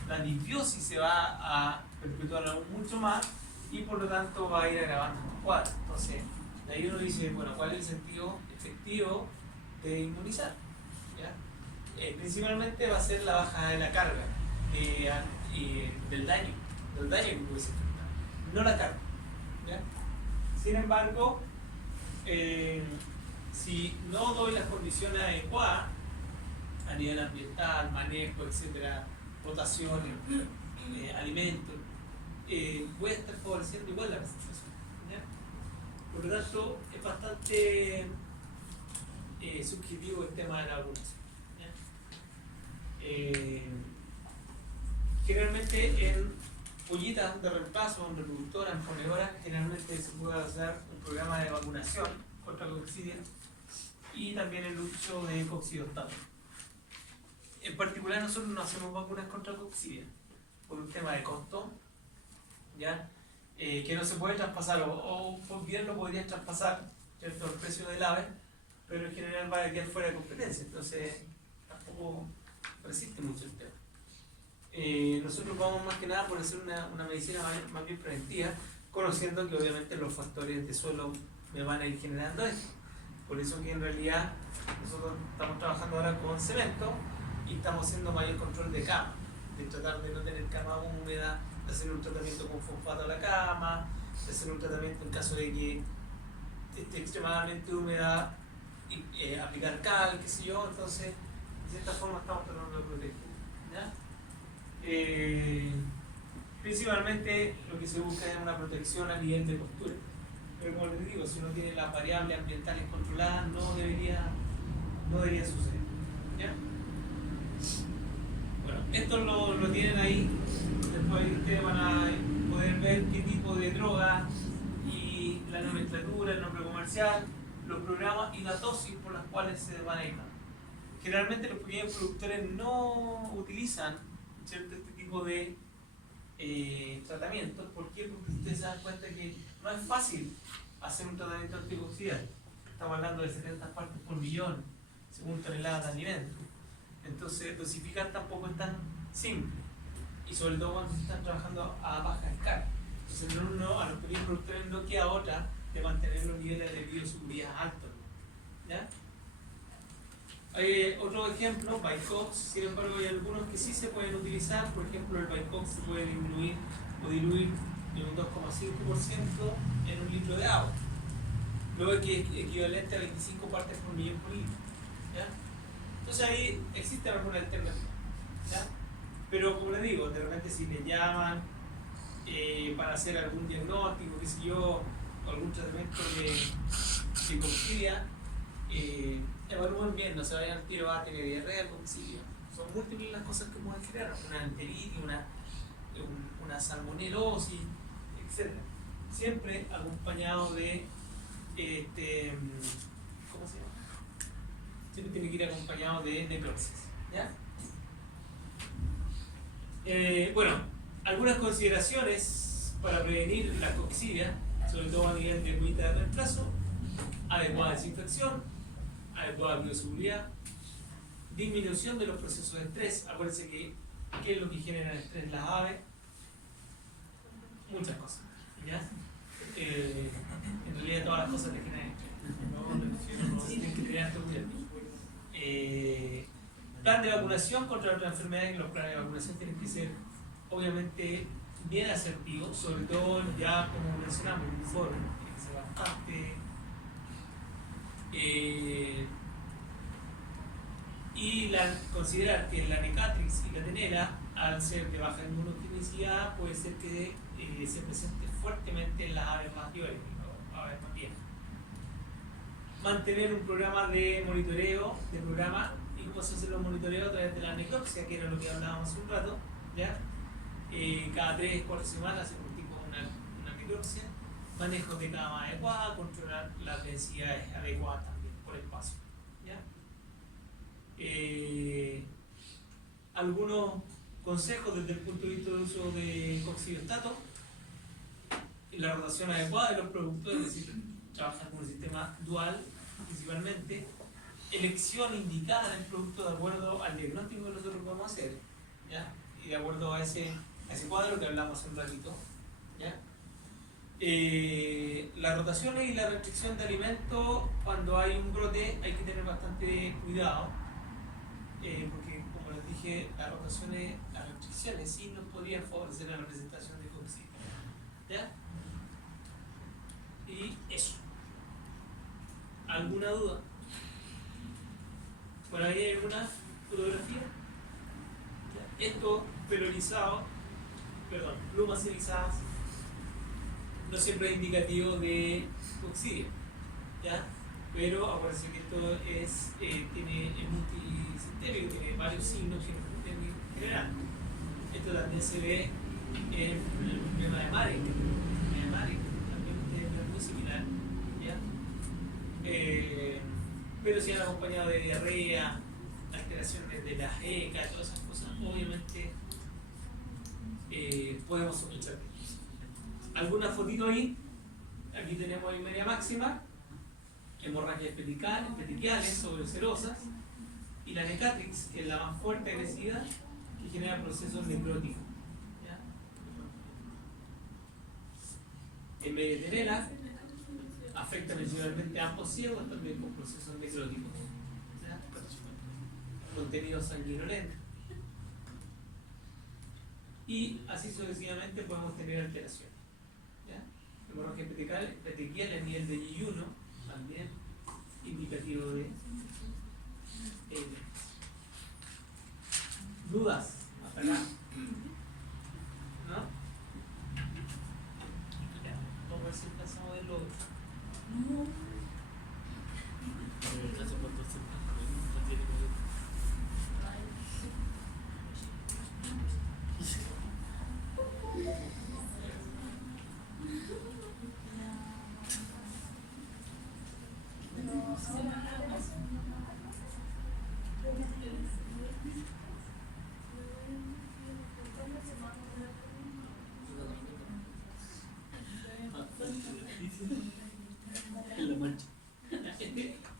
la disbiosis se va a perpetuar aún mucho más y por lo tanto va a ir agravando el cuadro. Entonces, de ahí uno dice, bueno, ¿cuál es el sentido efectivo de inmunizar? ¿Ya? Principalmente va a ser la baja de la carga del daño que puede ser, no la carga. ¿Ya? Sin embargo, si no doy las condiciones adecuadas a nivel ambiental, manejo, etcétera, rotaciones, alimentos, voy a estar favoreciendo igual la presentación. ¿Ya? Por lo tanto, es bastante subjetivo el tema de la vacunación. Generalmente en pollitas de reemplazo, en reproductoras, en ponedoras, generalmente se puede hacer un programa de vacunación contra coccidia y también el uso de coccidiostato. En particular nosotros no hacemos vacunas contra coccidia por un tema de costo, ¿ya? Que no se puede traspasar o por bien lo podrías traspasar, ¿cierto?, el precio del ave, pero en general va a quedar fuera de competencia, entonces tampoco resiste mucho el tema. Nosotros vamos más que nada por hacer una medicina más bien preventiva, conociendo que obviamente los factores de suelo me van a ir generando esto. Por eso que en realidad nosotros estamos trabajando ahora con cemento y estamos haciendo mayor control de cama, de tratar de no tener cama húmeda, de hacer un tratamiento con fosfato a la cama, de hacer un tratamiento en caso de que esté extremadamente húmeda y aplicar cal, qué sé yo. Entonces de cierta forma estamos tratando de proteger, ¿ya? Principalmente lo que se busca es una protección a nivel de postura, pero como les digo, si uno tiene las variables ambientales controladas no debería suceder, ¿ya? Bueno, esto lo tienen ahí, después ustedes van a poder ver qué tipo de droga y la nomenclatura, el nombre comercial, los programas y las dosis por las cuales se manejan. Generalmente los pequeños productores no utilizan, ¿cierto?, este tipo de tratamientos. ¿Por qué? Porque ustedes se dan cuenta que no es fácil hacer un tratamiento anticoccidial. Estamos hablando de 70 partes por millón, según toneladas de alimento. Entonces, dosificar tampoco es tan simple. Y sobre todo cuando se están trabajando a baja escala. Entonces, a los pequeños productores no queda otra de mantener los niveles de bioseguridad altos, ¿ya? Hay otro ejemplo, Bicox. Sin embargo, hay algunos que sí se pueden utilizar. Por ejemplo, el Bicox se puede disminuir o diluir en un 2,5% en un litro de agua, luego que es equivalente a 25 partes por millón por litro, ¿ya? Entonces ahí existe alguna alternativa, ¿ya? Pero como les digo, de repente si le llaman para hacer algún diagnóstico, qué sé yo, o algún tratamiento de coccidia, evalúen bien, no se vayan al tiro a tener diarrea, coccidia. Son múltiples las cosas que pueden generar, una enteritis, una salmonelosis, etc. Siempre acompañado de ¿cómo se llama? Siempre tiene que ir acompañado de necrosis, ¿ya? Bueno, algunas consideraciones para prevenir la coccidia, sobre todo a nivel de pollitas de reemplazo: adecuada desinfección, adecuada bioseguridad, disminución de los procesos de estrés. Acuérdense que ¿qué es lo que genera el estrés las aves? Muchas cosas, ¿ya? En realidad todas las cosas le generan estrés, no tienen que tener alto cuidado. Plan de vacunación contra otras enfermedades. Los planes de vacunación tienen que ser obviamente bien asertivos, sobre todo ya como mencionamos, uniforme, tiene que ser bastante y considerar que la Necatrix y la Tenera, al ser de baja inmunogenicidad, puede ser que se presente fuertemente en las aves más violentas o aves más viejas. Mantener un programa de monitoreo y cómo se hace los monitoreos a través de la necropsia, que era lo que hablábamos hace un rato, ¿ya? Cada 3-4 semanas se tipo una necropsia, manejo de cama adecuada, controlar las densidades adecuadas también por espacio, ¿ya? Algunos consejos desde el punto de vista del uso de coccidiostato. la rotación adecuada de los productos, es decir, trabajar con un sistema dual principalmente, elección indicada del producto de acuerdo al diagnóstico que nosotros vamos a hacer, ¿ya? Y de acuerdo a ese cuadro que hablamos hace un ratito, ¿ya? Las rotaciones y la restricción de alimentos, cuando hay un brote hay que tener bastante cuidado, porque como les dije, las restricciones sí nos podrían favorecer la presentación de coccidia, ¿ya? Y eso. ¿Alguna duda? Bueno, ahí hay una fotografía. ¿Ya? Esto perorizado, plumas erizadas, no siempre es indicativo de coccidia, ¿ya? Pero acuérdense que esto es multisistémico, tiene varios signos en general. Esto también se ve en el problema de Marek. También es muy similar, ¿ya? Pero si han acompañado de diarrea, alteraciones de las ECA, todas esas cosas, obviamente podemos sospechar. ¿Alguna fotito ahí? Aquí tenemos media máxima, hemorragias petequiales sobreserosas, y la necatrix, que es la más fuerte y agresiva, que genera procesos necróticos. En media afecta principalmente a ambos ciegos, también con procesos necróticos, ¿ya? Contenido sanguinolento. Y así sucesivamente podemos tener alteraciones. Hemorragia petequial a nivel de G1, también indicativo de ¿dudas? ¿Hasta acá? ¿No? Ya, vamos a ver si alcanzamos a verlo.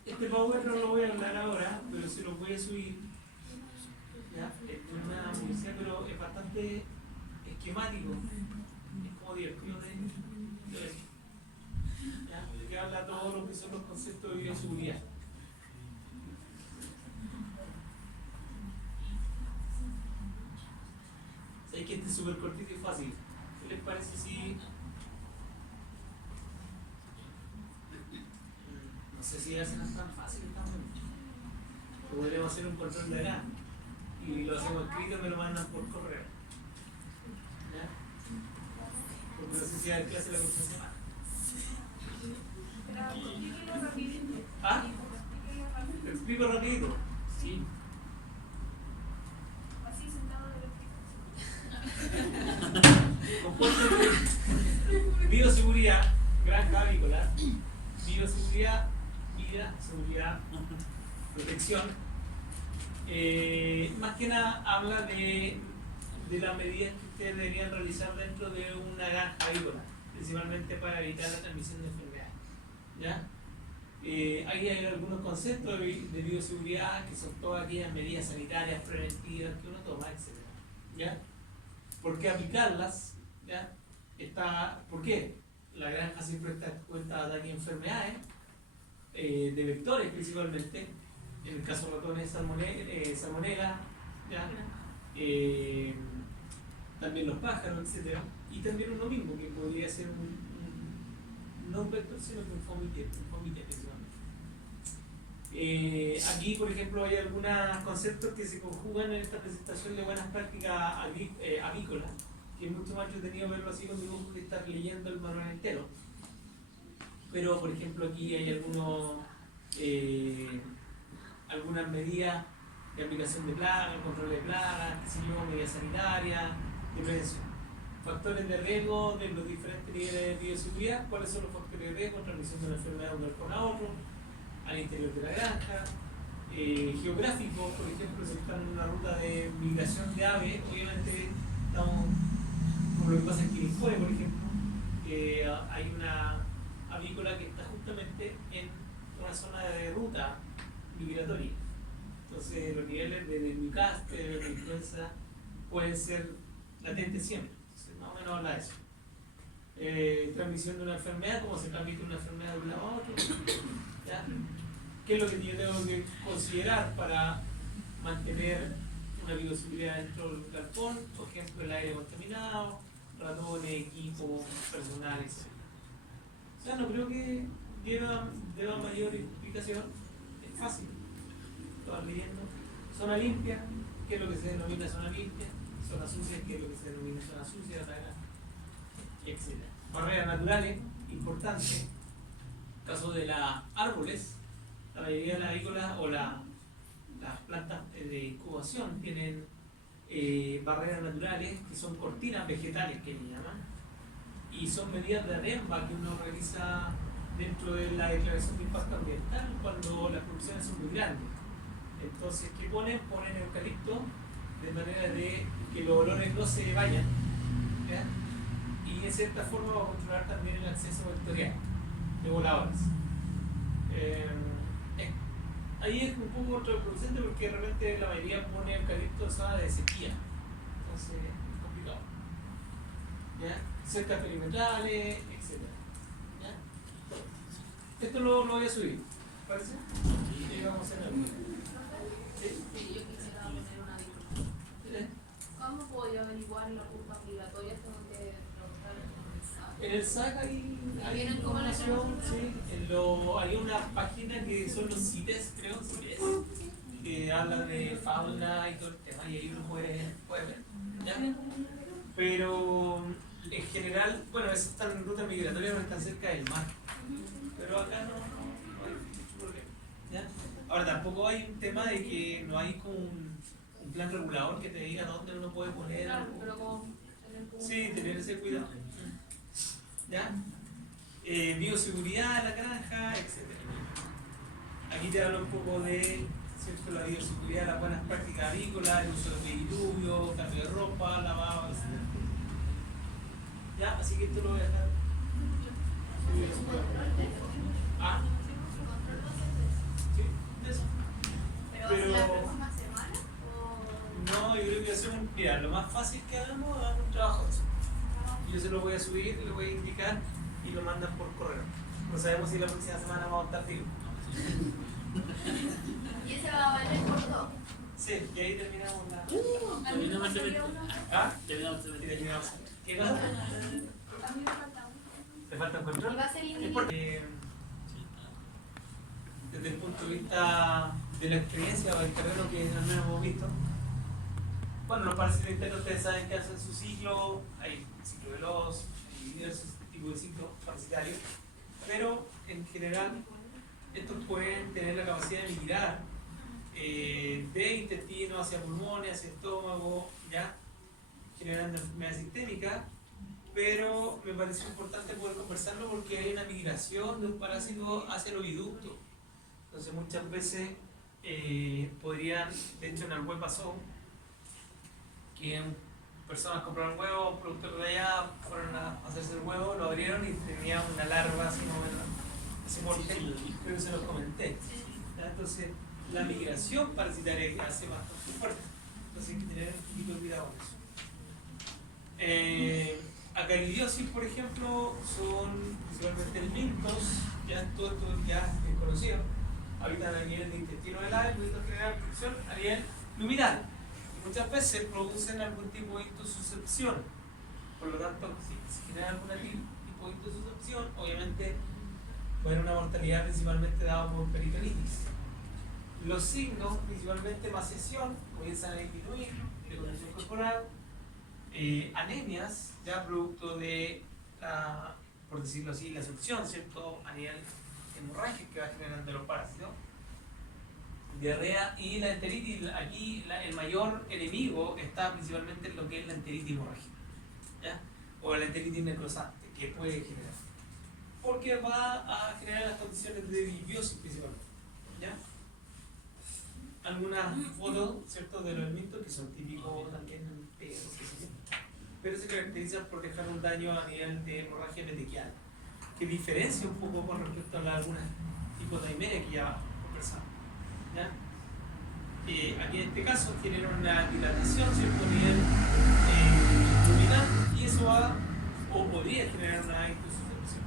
Este power no lo voy a hablar ahora, pero se lo voy a subir. ¿Ya? Es una publicidad, pero es bastante esquemático. Es como divertido de ver. ¿Ya? Que habla todo lo que son los conceptos de bioseguridad. ¿Sabéis que este es súper cortito y fácil? ¿Qué les parece si... No sé si hacen tan fácil también. Podríamos hacer un control de acá y lo hacemos escrito y me lo mandan por correo. ¿Ya? Porque no sé si hay clase la próxima semana. ¿Ah? ¿Te explico rapidito? Sí. Así sentado de Compuestos de bioseguridad, granja avícola, bioseguridad, vida, seguridad, protección. Más que nada habla de las medidas que ustedes deberían realizar dentro de una granja avícola, principalmente para evitar la transmisión de enfermedades. ¿Ya? Ahí hay algunos conceptos de bioseguridad que son todas aquellas medidas sanitarias preventivas que uno toma, etc. ¿Ya? ¿Por qué aplicarlas? ¿Ya? ¿Por qué? La granja siempre está expuesta a ataques de enfermedades, de vectores principalmente, en el caso de ratones salmonela, ¿ya? También los pájaros, etc. Y también uno mismo, que podría ser no un vector, sino que un fomite principalmente. Aquí, por ejemplo, hay algunos conceptos que se conjugan en esta presentación de buenas prácticas avícolas, que es mucho más entretenido verlo así con dibujos que estar leyendo el manual entero. Pero, por ejemplo, aquí hay algunas medidas de aplicación de plagas, control de plagas, medidas sanitarias, de prevención. Factores de riesgo de los diferentes niveles de bioseguridad. ¿Cuáles son los factores de riesgo? Transmisión de la enfermedad de un galpón a otro, al interior de la granja. Geográfico, por ejemplo, si están en una ruta de migración de aves, obviamente estamos, como lo que pasa en Quilpué, por ejemplo, porque hay una avícola que está justamente en una zona de ruta migratoria. Entonces los niveles de Newcastle, de influenza, pueden ser latentes siempre. Entonces más o menos habla de eso. Transmisión de una enfermedad, cómo se transmite una enfermedad de un lado a otro. ¿Ya? ¿Qué es lo que yo tengo que considerar para mantener una bioseguridad dentro del galpón? Por ejemplo, el aire contaminado, ratones, equipo, personal, etc. O sea, no creo que deba mayor explicación. Es fácil. Lo van leyendo. Zona limpia, ¿qué es lo que se denomina zona limpia? Zona sucia, ¿qué es lo que se denomina zona sucia? Etc. Barreras naturales, importante. Caso de las árboles, la mayoría de las avícolas o las plantas de incubación tienen barreras naturales que son cortinas vegetales que le llaman, y son medidas de AREMBA que uno realiza dentro de la declaración de impacto ambiental cuando las producciones son muy grandes. Entonces, ¿qué ponen? Ponen eucalipto de manera de que los olores no se vayan, ¿ya? Y en cierta forma va a controlar también el acceso vectorial de voladores. Ahí es un poco contraproducente porque realmente la mayoría pone eucalipto en zona de sequía, entonces es complicado. ¿Ya? Cercas perimetrales, etc. ¿Ya? Esto lo voy a subir, ¿parece? Y vamos a hacer algo. ¿Sí? Sí, yo quisiera poner una avícola. ¿Cómo puedo yo averiguar las rutas migratorias? Tengo que preguntar En el SAC hay vienen como la información, información. sí. Hay una página que son los CITES, creo, CITES, que habla de fauna y todo el tema, y ahí uno puede ver. ¿Ya? Pero en general, bueno, eso están en rutas migratorias, no están cerca del mar. Pero acá no hay mucho problema. ¿Ya? Ahora, tampoco hay un tema de que no hay como un plan regulador que te diga dónde uno puede poner Claro, algo. pero como tener como... Sí, tener ese cuidado. ¿Ya? Bioseguridad de la granja, etc. Aquí te hablo un poco de, ¿cierto?, la bioseguridad, las buenas prácticas avícolas, el uso de pediluvio, cambio de ropa, lavado, etc. ¿Ya? Así que esto lo voy a dejar. Ah, sí, de eso. ¿Pero la próxima semana? ¿O...? No, yo creo que hacemos, mira, lo más fácil que hagamos es un trabajo de eso. Yo se lo voy a subir, le voy a indicar y lo mandan por correo. No sabemos si la próxima semana vamos a estar vivos. ¿Y ese va a valer por dos? Sí, y ahí terminamos la. ¿A mí me faltaría uno? ¿Ah? Terminamos. ¿Qué cosa? A mí me falta uno. ¿Te falta un control? ¿Y va a ser individual? Desde el punto de vista de la experiencia o del terreno que al menos hemos visto, bueno, los parasitas internos ustedes saben que hacen su ciclo, hay ciclo veloz, hay diversos tipos de ciclos parasitarios, pero en general estos pueden tener la capacidad de migrar de intestino hacia pulmones, hacia estómago, ¿ya? Generando enfermedades sistémicas, pero me parece importante poder conversarlo porque hay una migración de un parásito hacia el oviducto. Entonces muchas veces podrían, de hecho en el web pasó, que personas compraron huevos, productores de allá fueron a hacerse el huevo, lo abrieron y tenía una larva así más o menos, así por creo que se los comenté. ¿Ya? Entonces la migración parasitaria que hace bastante fuerte, entonces hay que tener un poquito de cuidado con eso. Acaridiosis, por ejemplo, son principalmente helmintos, ya todo esto ya es conocido, habitan a nivel de intestino del ave, pudiendo generar infección a nivel luminal. Y muchas veces producen algún tipo de intosuscepción. Por lo tanto, si se genera algún tipo de intosuscepción, obviamente va a haber una mortalidad principalmente dada por peritonitis. Los signos, principalmente emaciación, comienzan a disminuir, deconstrucción corporal, anemias, ya producto de, por decirlo así, la succión, ¿cierto?, a nivel hemorrágico que va generando los parásitos, diarrea y la enteritis. Aquí el mayor enemigo está principalmente en lo que es la enteritis hemorrágica, ¿ya?, o la enteritis necrosante que puede generar, porque va a generar las condiciones de disbiosis principalmente, ¿ya? Algunas fotos, ¿cierto?, de los helmintos que son típicos también en perros, pero se caracterizan por dejar un daño a nivel de hemorragia petequial, que diferencia un poco con respecto a algunas tipos de himeria que ya conversamos. ¿Ya? Aquí en este caso genera una dilatación, ¿cierto? A nivel luminal, y eso va o podría generar una intoxicación.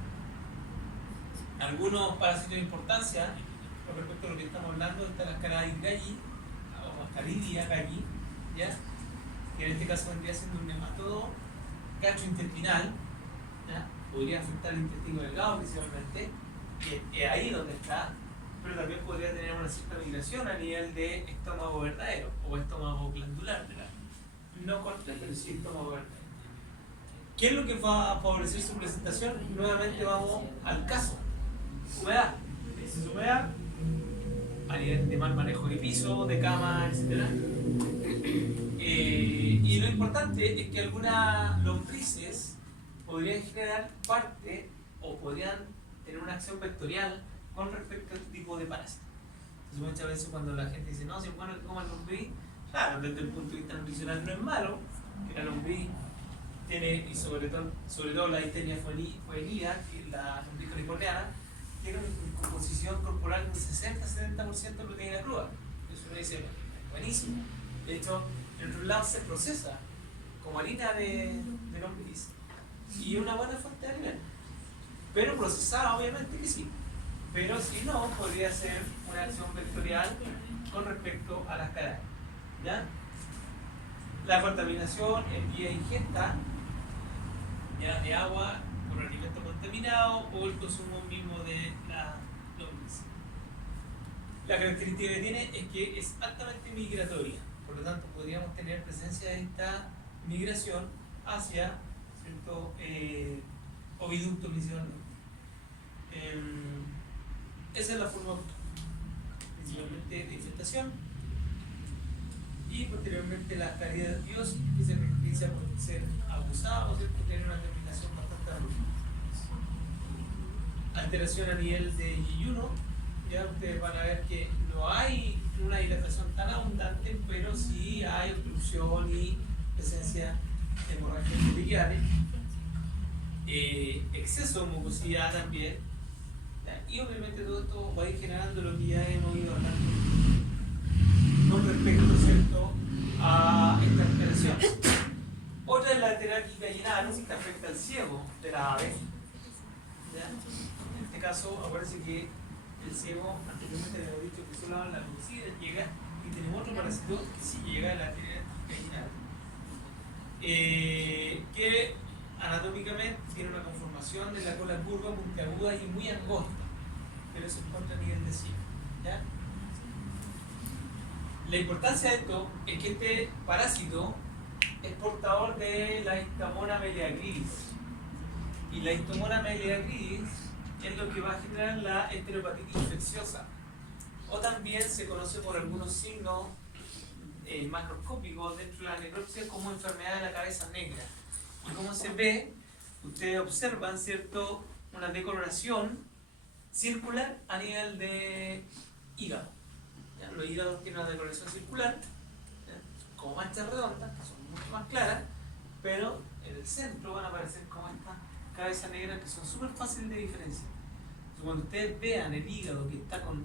Algunos parásitos de importancia con respecto a lo que estamos hablando están las Caridia o Ascaridia galli, ¿ya? Que en este caso vendría siendo un nematodo gastrointestinal, ¿ya? Podría afectar el intestino delgado principalmente, que es ahí donde está, pero también podría tener una cierta migración a nivel de estómago verdadero o estómago glandular, ¿verdad? No corte, pero sí estómago verdadero. ¿Qué es lo que va a favorecer su presentación? Nuevamente vamos al caso. Humedad. Si es humedad, a nivel de mal manejo de piso, de cama, etc. Y lo importante es que algunas lombrices podrían generar parte o podrían tener una acción vectorial con respecto a este tipo de parásitos. Entonces muchas veces cuando la gente dice, no, si es bueno que coman lombriz, claro, desde el punto de vista nutricional no es malo, que la lombriz tiene, y sobre todo la Difteria fuenida, que es la lombriz californiana, tiene una composición corporal de un 60-70% de proteína cruda. Eso uno dice, buenísimo. De hecho, en otros lados se procesa como harina de lombriz y es una buena fuente de alimento. Pero procesada, obviamente que sí. Pero si no, podría ser una acción vectorial con respecto a las cadenas. ¿Ya? La contaminación en vía ingesta, ya, de agua por alimento contaminado o el consumo mismo de la lombriz. La característica que tiene es que es altamente migratoria, por lo tanto podríamos tener presencia de esta migración hacia cierto oviducto principalmente. Esa es la forma principalmente de infestación. Y posteriormente la caridiopsis, que se caracteriza por ser abusada o por tener una terminación bastante abrupta. Alteración a nivel de yeyuno, ya ustedes van a ver que no hay una dilatación tan abundante, pero sí hay obstrucción y presencia de hemorragias petequiales, exceso de mucosidad también, ¿ya? Y obviamente todo esto va a ir generando lo que ya hemos ido hablando con respecto, ¿cierto?, a esta alteración. Otra es la terapia gallinarum, que afecta al ciego de la ave. ¿Ya? En este caso, acuérdense que el ciego, anteriormente le hemos dicho que solo la lucida llega, y tenemos otro parásito que sí llega a la terapia gallinarum, que anatómicamente tiene una conformación de la cola curva, puntiaguda y muy angosta, pero se encuentra a nivel de ciego. ¿Ya? La importancia de esto es que este parásito es portador de la Histamona meleagridis. Y la Histamona meleagridis es lo que va a generar la enteropatitis infecciosa. O también se conoce por algunos signos macroscópicos dentro de la necropsia como enfermedad de la cabeza negra. Y como se ve, ustedes observan, ¿cierto?, una decoloración circular a nivel de hígado. ¿Ya? Los hígados tienen una decoloración circular, ¿ya?, como manchas redondas, que son mucho más claras, pero en el centro van a aparecer como estas cabezas negras que son súper fáciles de diferenciar. Entonces, cuando ustedes vean el hígado que está con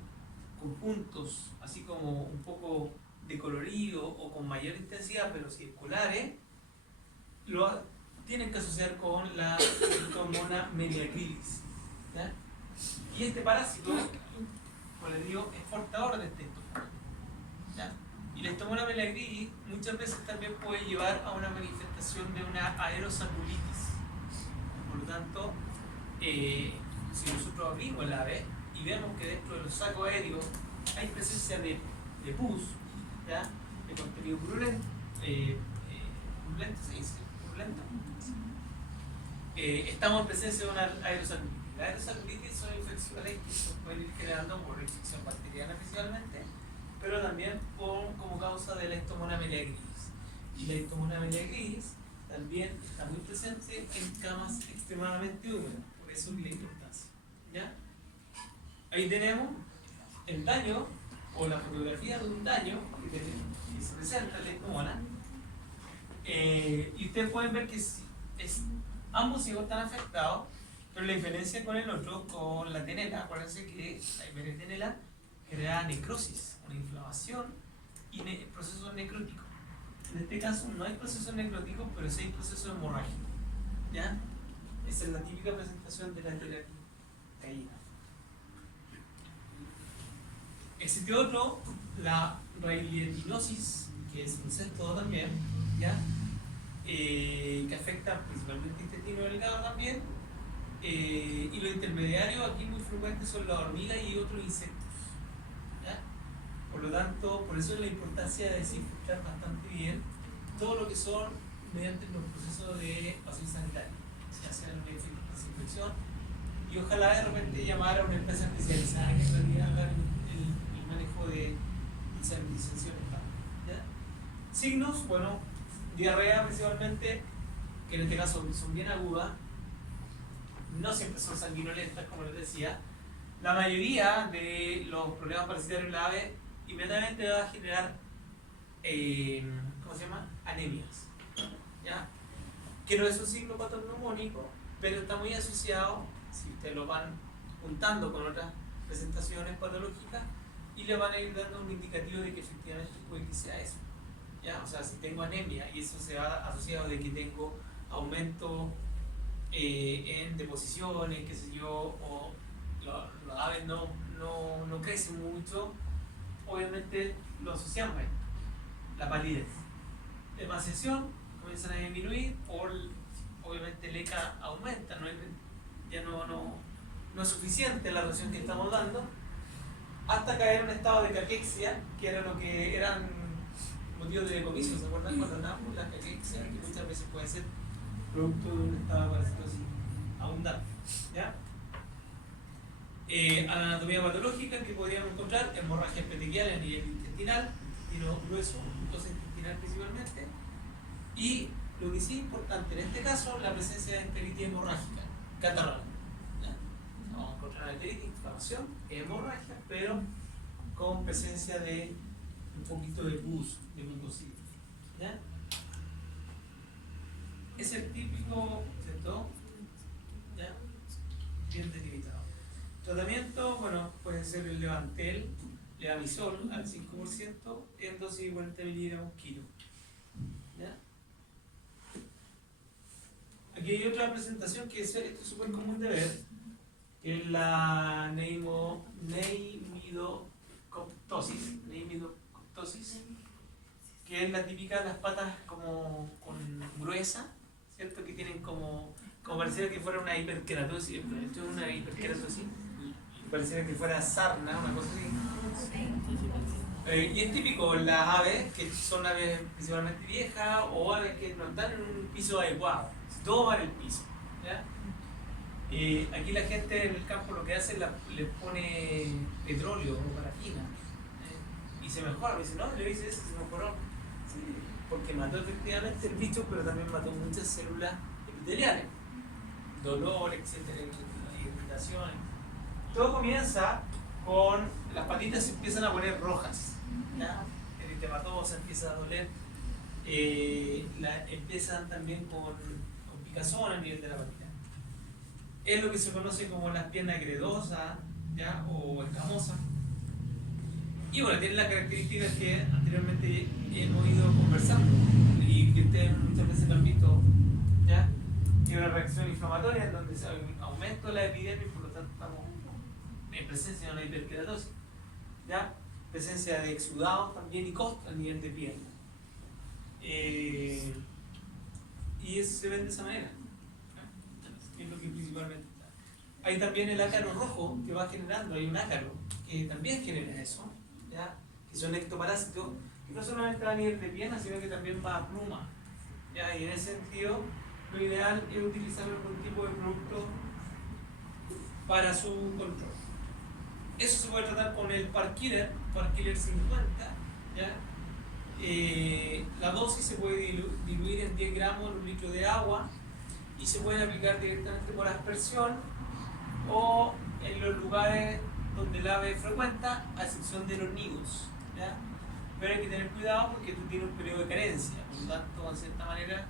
puntos así como un poco decolorido o con mayor intensidad, pero circulares, lo tienen que asociar con la Histamona meleagridis. ¿Ya? Y este parásito, como les digo, es portador de este estómago. ¿Ya? Y la Histamona meleagridis muchas veces también puede llevar a una manifestación de una aerosaculitis. Por lo tanto, si nosotros abrimos el ave y vemos que dentro de los sacos aéreos hay presencia de pus, ¿ya?, de contenido purulento, se dice, purulento, estamos en presencia de una aerosaculitis. Las aerosaculitis son infecciones que se pueden ir generando por infección bacteriana principalmente, pero también como causa de la Histamona meleagridis. Y la Histamona meleagridis también está muy presente en camas extremadamente húmedas, por eso la importancia. ¿Ya? Ahí tenemos el daño o la fotografía de un daño que se presenta en la Histamona. Y ustedes pueden ver que ambos hijos están afectados, pero la diferencia con el otro, con la tenela, acuérdense que la hipertenela genera necrosis, una inflamación y procesos necróticos. En este caso no hay procesos necróticos, pero sí hay procesos hemorrágicos. ¿Ya? Esa es la típica presentación de la terapia. Existe otro, la railietinosis, que es un sexto también, ¿ya? Que afecta principalmente el intestino delgado también. Y los intermediarios aquí muy frecuentes son las hormigas y otros insectos. ¿Ya? Por lo tanto, por eso es la importancia de desinfectar bastante bien todo lo que son mediante los procesos de pasión sanitario, ya sea una desinfección, y ojalá de repente llamar a una empresa especializada que en realidad haga el manejo de sanitización. ¿Ya? Signos, bueno, diarrea principalmente, que en este caso son bien agudas, no siempre son sanguinolentas, como les decía. La mayoría de los problemas parasitarios en la ave inmediatamente va a generar ¿cómo se llama? Anemias. ¿Ya? Que no es un signo patognomónico, pero está muy asociado, si ustedes lo van juntando con otras presentaciones patológicas, y le van a ir dando un indicativo de que efectivamente puede que sea eso. ¿Ya? O sea, si tengo anemia y eso se va asociado de que tengo aumento en deposiciones, qué sé yo, o los aves no crecen mucho, obviamente lo asociamos a esto. La palidez. Emaciación comienzan a disminuir, o obviamente el ECA aumenta, ya no es suficiente la ración que estamos dando, hasta caer en un estado de caquexia, que era lo que eran motivos de decomiso. ¿Se acuerdan cuando hablamos de la caquexia? Que muchas veces puede ser producto de un estado de parasitosis abundante. ¿Ya? Anatomía patológica que podríamos encontrar: hemorragia petequial a nivel intestinal, intestino grueso, entonces intestinal principalmente, y lo que sí es importante en este caso, la presencia de enteritis hemorrágica, catarral. Vamos a encontrar una enteritis, inflamación, hemorragia, pero con presencia de un poquito de pus, de mucosito. ¿Ya? Es el típico, ¿cierto? ¿Ya? Bien delimitado. Tratamiento, bueno, puede ser el Levantel, Levamisol al 5% en dosis de 40 miligramos kilo. ¿Ya? Aquí hay otra presentación que esto es súper común de ver, que es la neimidocoptosis, que es la típica de las patas como gruesa, ¿cierto? Que tienen como pareciera que fuera una hiperkeratosis, esto es una hiperkeratosis, pareciera que fuera sarna, una cosa así. Y es típico en las aves, que son aves principalmente viejas, o aves que no están en un piso adecuado, todo va en el piso. ¿Ya? Aquí la gente en el campo lo que hace es le pone petróleo o parafina, y se mejora. Me dice, no, le dice eso, se mejoró. Sí, porque mató efectivamente el bicho, pero también mató muchas células epiteliales, dolor, etcétera, irritaciones. Todo comienza con las patitas se empiezan a poner rojas, ¿ya? El eritematosa empieza a doler, empiezan también con picazón a nivel de la patita. Es lo que se conoce como las piernas gredosas, ¿ya? O escamosas. Y bueno, tiene las características que anteriormente hemos ido conversando y que ustedes muchas veces lo han visto, ¿ya? Tiene una reacción inflamatoria en donde se aumenta la epidemia y por lo tanto estamos en presencia de una hiperkeratosis, ¿ya? Presencia de exudados también y costra a nivel de pierna. Y eso se ve de esa manera, ¿ya? Es lo que principalmente está. Hay también el ácaro rojo que va generando, hay un ácaro que también genera eso, ¿ya? Que son ectoparásitos, que no solamente va a nivel de pierna, sino que también va a pluma, ¿ya? Y en ese sentido, lo ideal es utilizar algún tipo de producto para su control. Eso se puede tratar con el Parkiller 50, ¿ya? La dosis se puede diluir en 10 gramos en un litro de agua y se puede aplicar directamente por aspersión o en los lugares donde el ave frecuenta, a excepción de los nidos, ¿ya? Pero hay que tener cuidado porque tú tienes un periodo de carencia, por lo tanto, en cierta manera,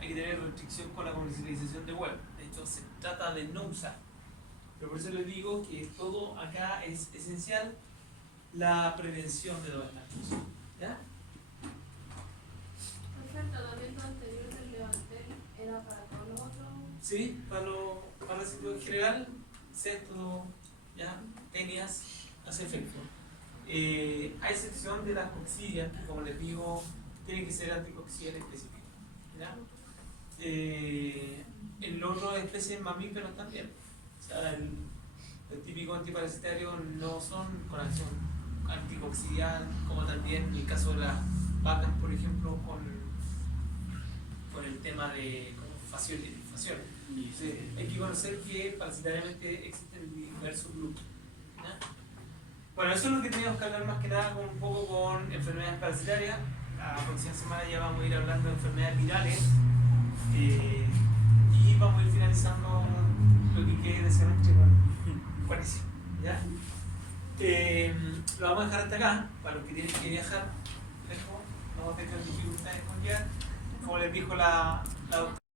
hay que tener restricción con la comercialización de web. De hecho, se trata de no usar. Pero por eso les digo que todo acá es esencial, la prevención de todas las cosas. ¿Ya? El tratamiento anterior del Levantel era para todos los otros. Sí, para los parásitos en general, cesto, ya, tenias, hace efecto. A excepción de las coccidias, que como les digo, tienen que ser anticoxidiales específicos. ¿Ya? En los otros especies mamíferos también. O sea, el típico antiparasitario no son con acción anticoccidial, como también en el caso de las vacas, por ejemplo, con el tema de fascioles. Hay que conocer que parasitariamente existen diversos grupos. ¿Ya? Bueno, eso es lo que teníamos que hablar más que nada un poco con enfermedades parasitarias. La próxima semana ya vamos a ir hablando de enfermedades virales y vamos a ir finalizando lo que quede de semestre. Buenísimo. ¿Ya? Lo vamos a dejar hasta acá, para los que tienen que viajar lejos, no vamos a tener dificultades con llegar. Como les dijo la doctora.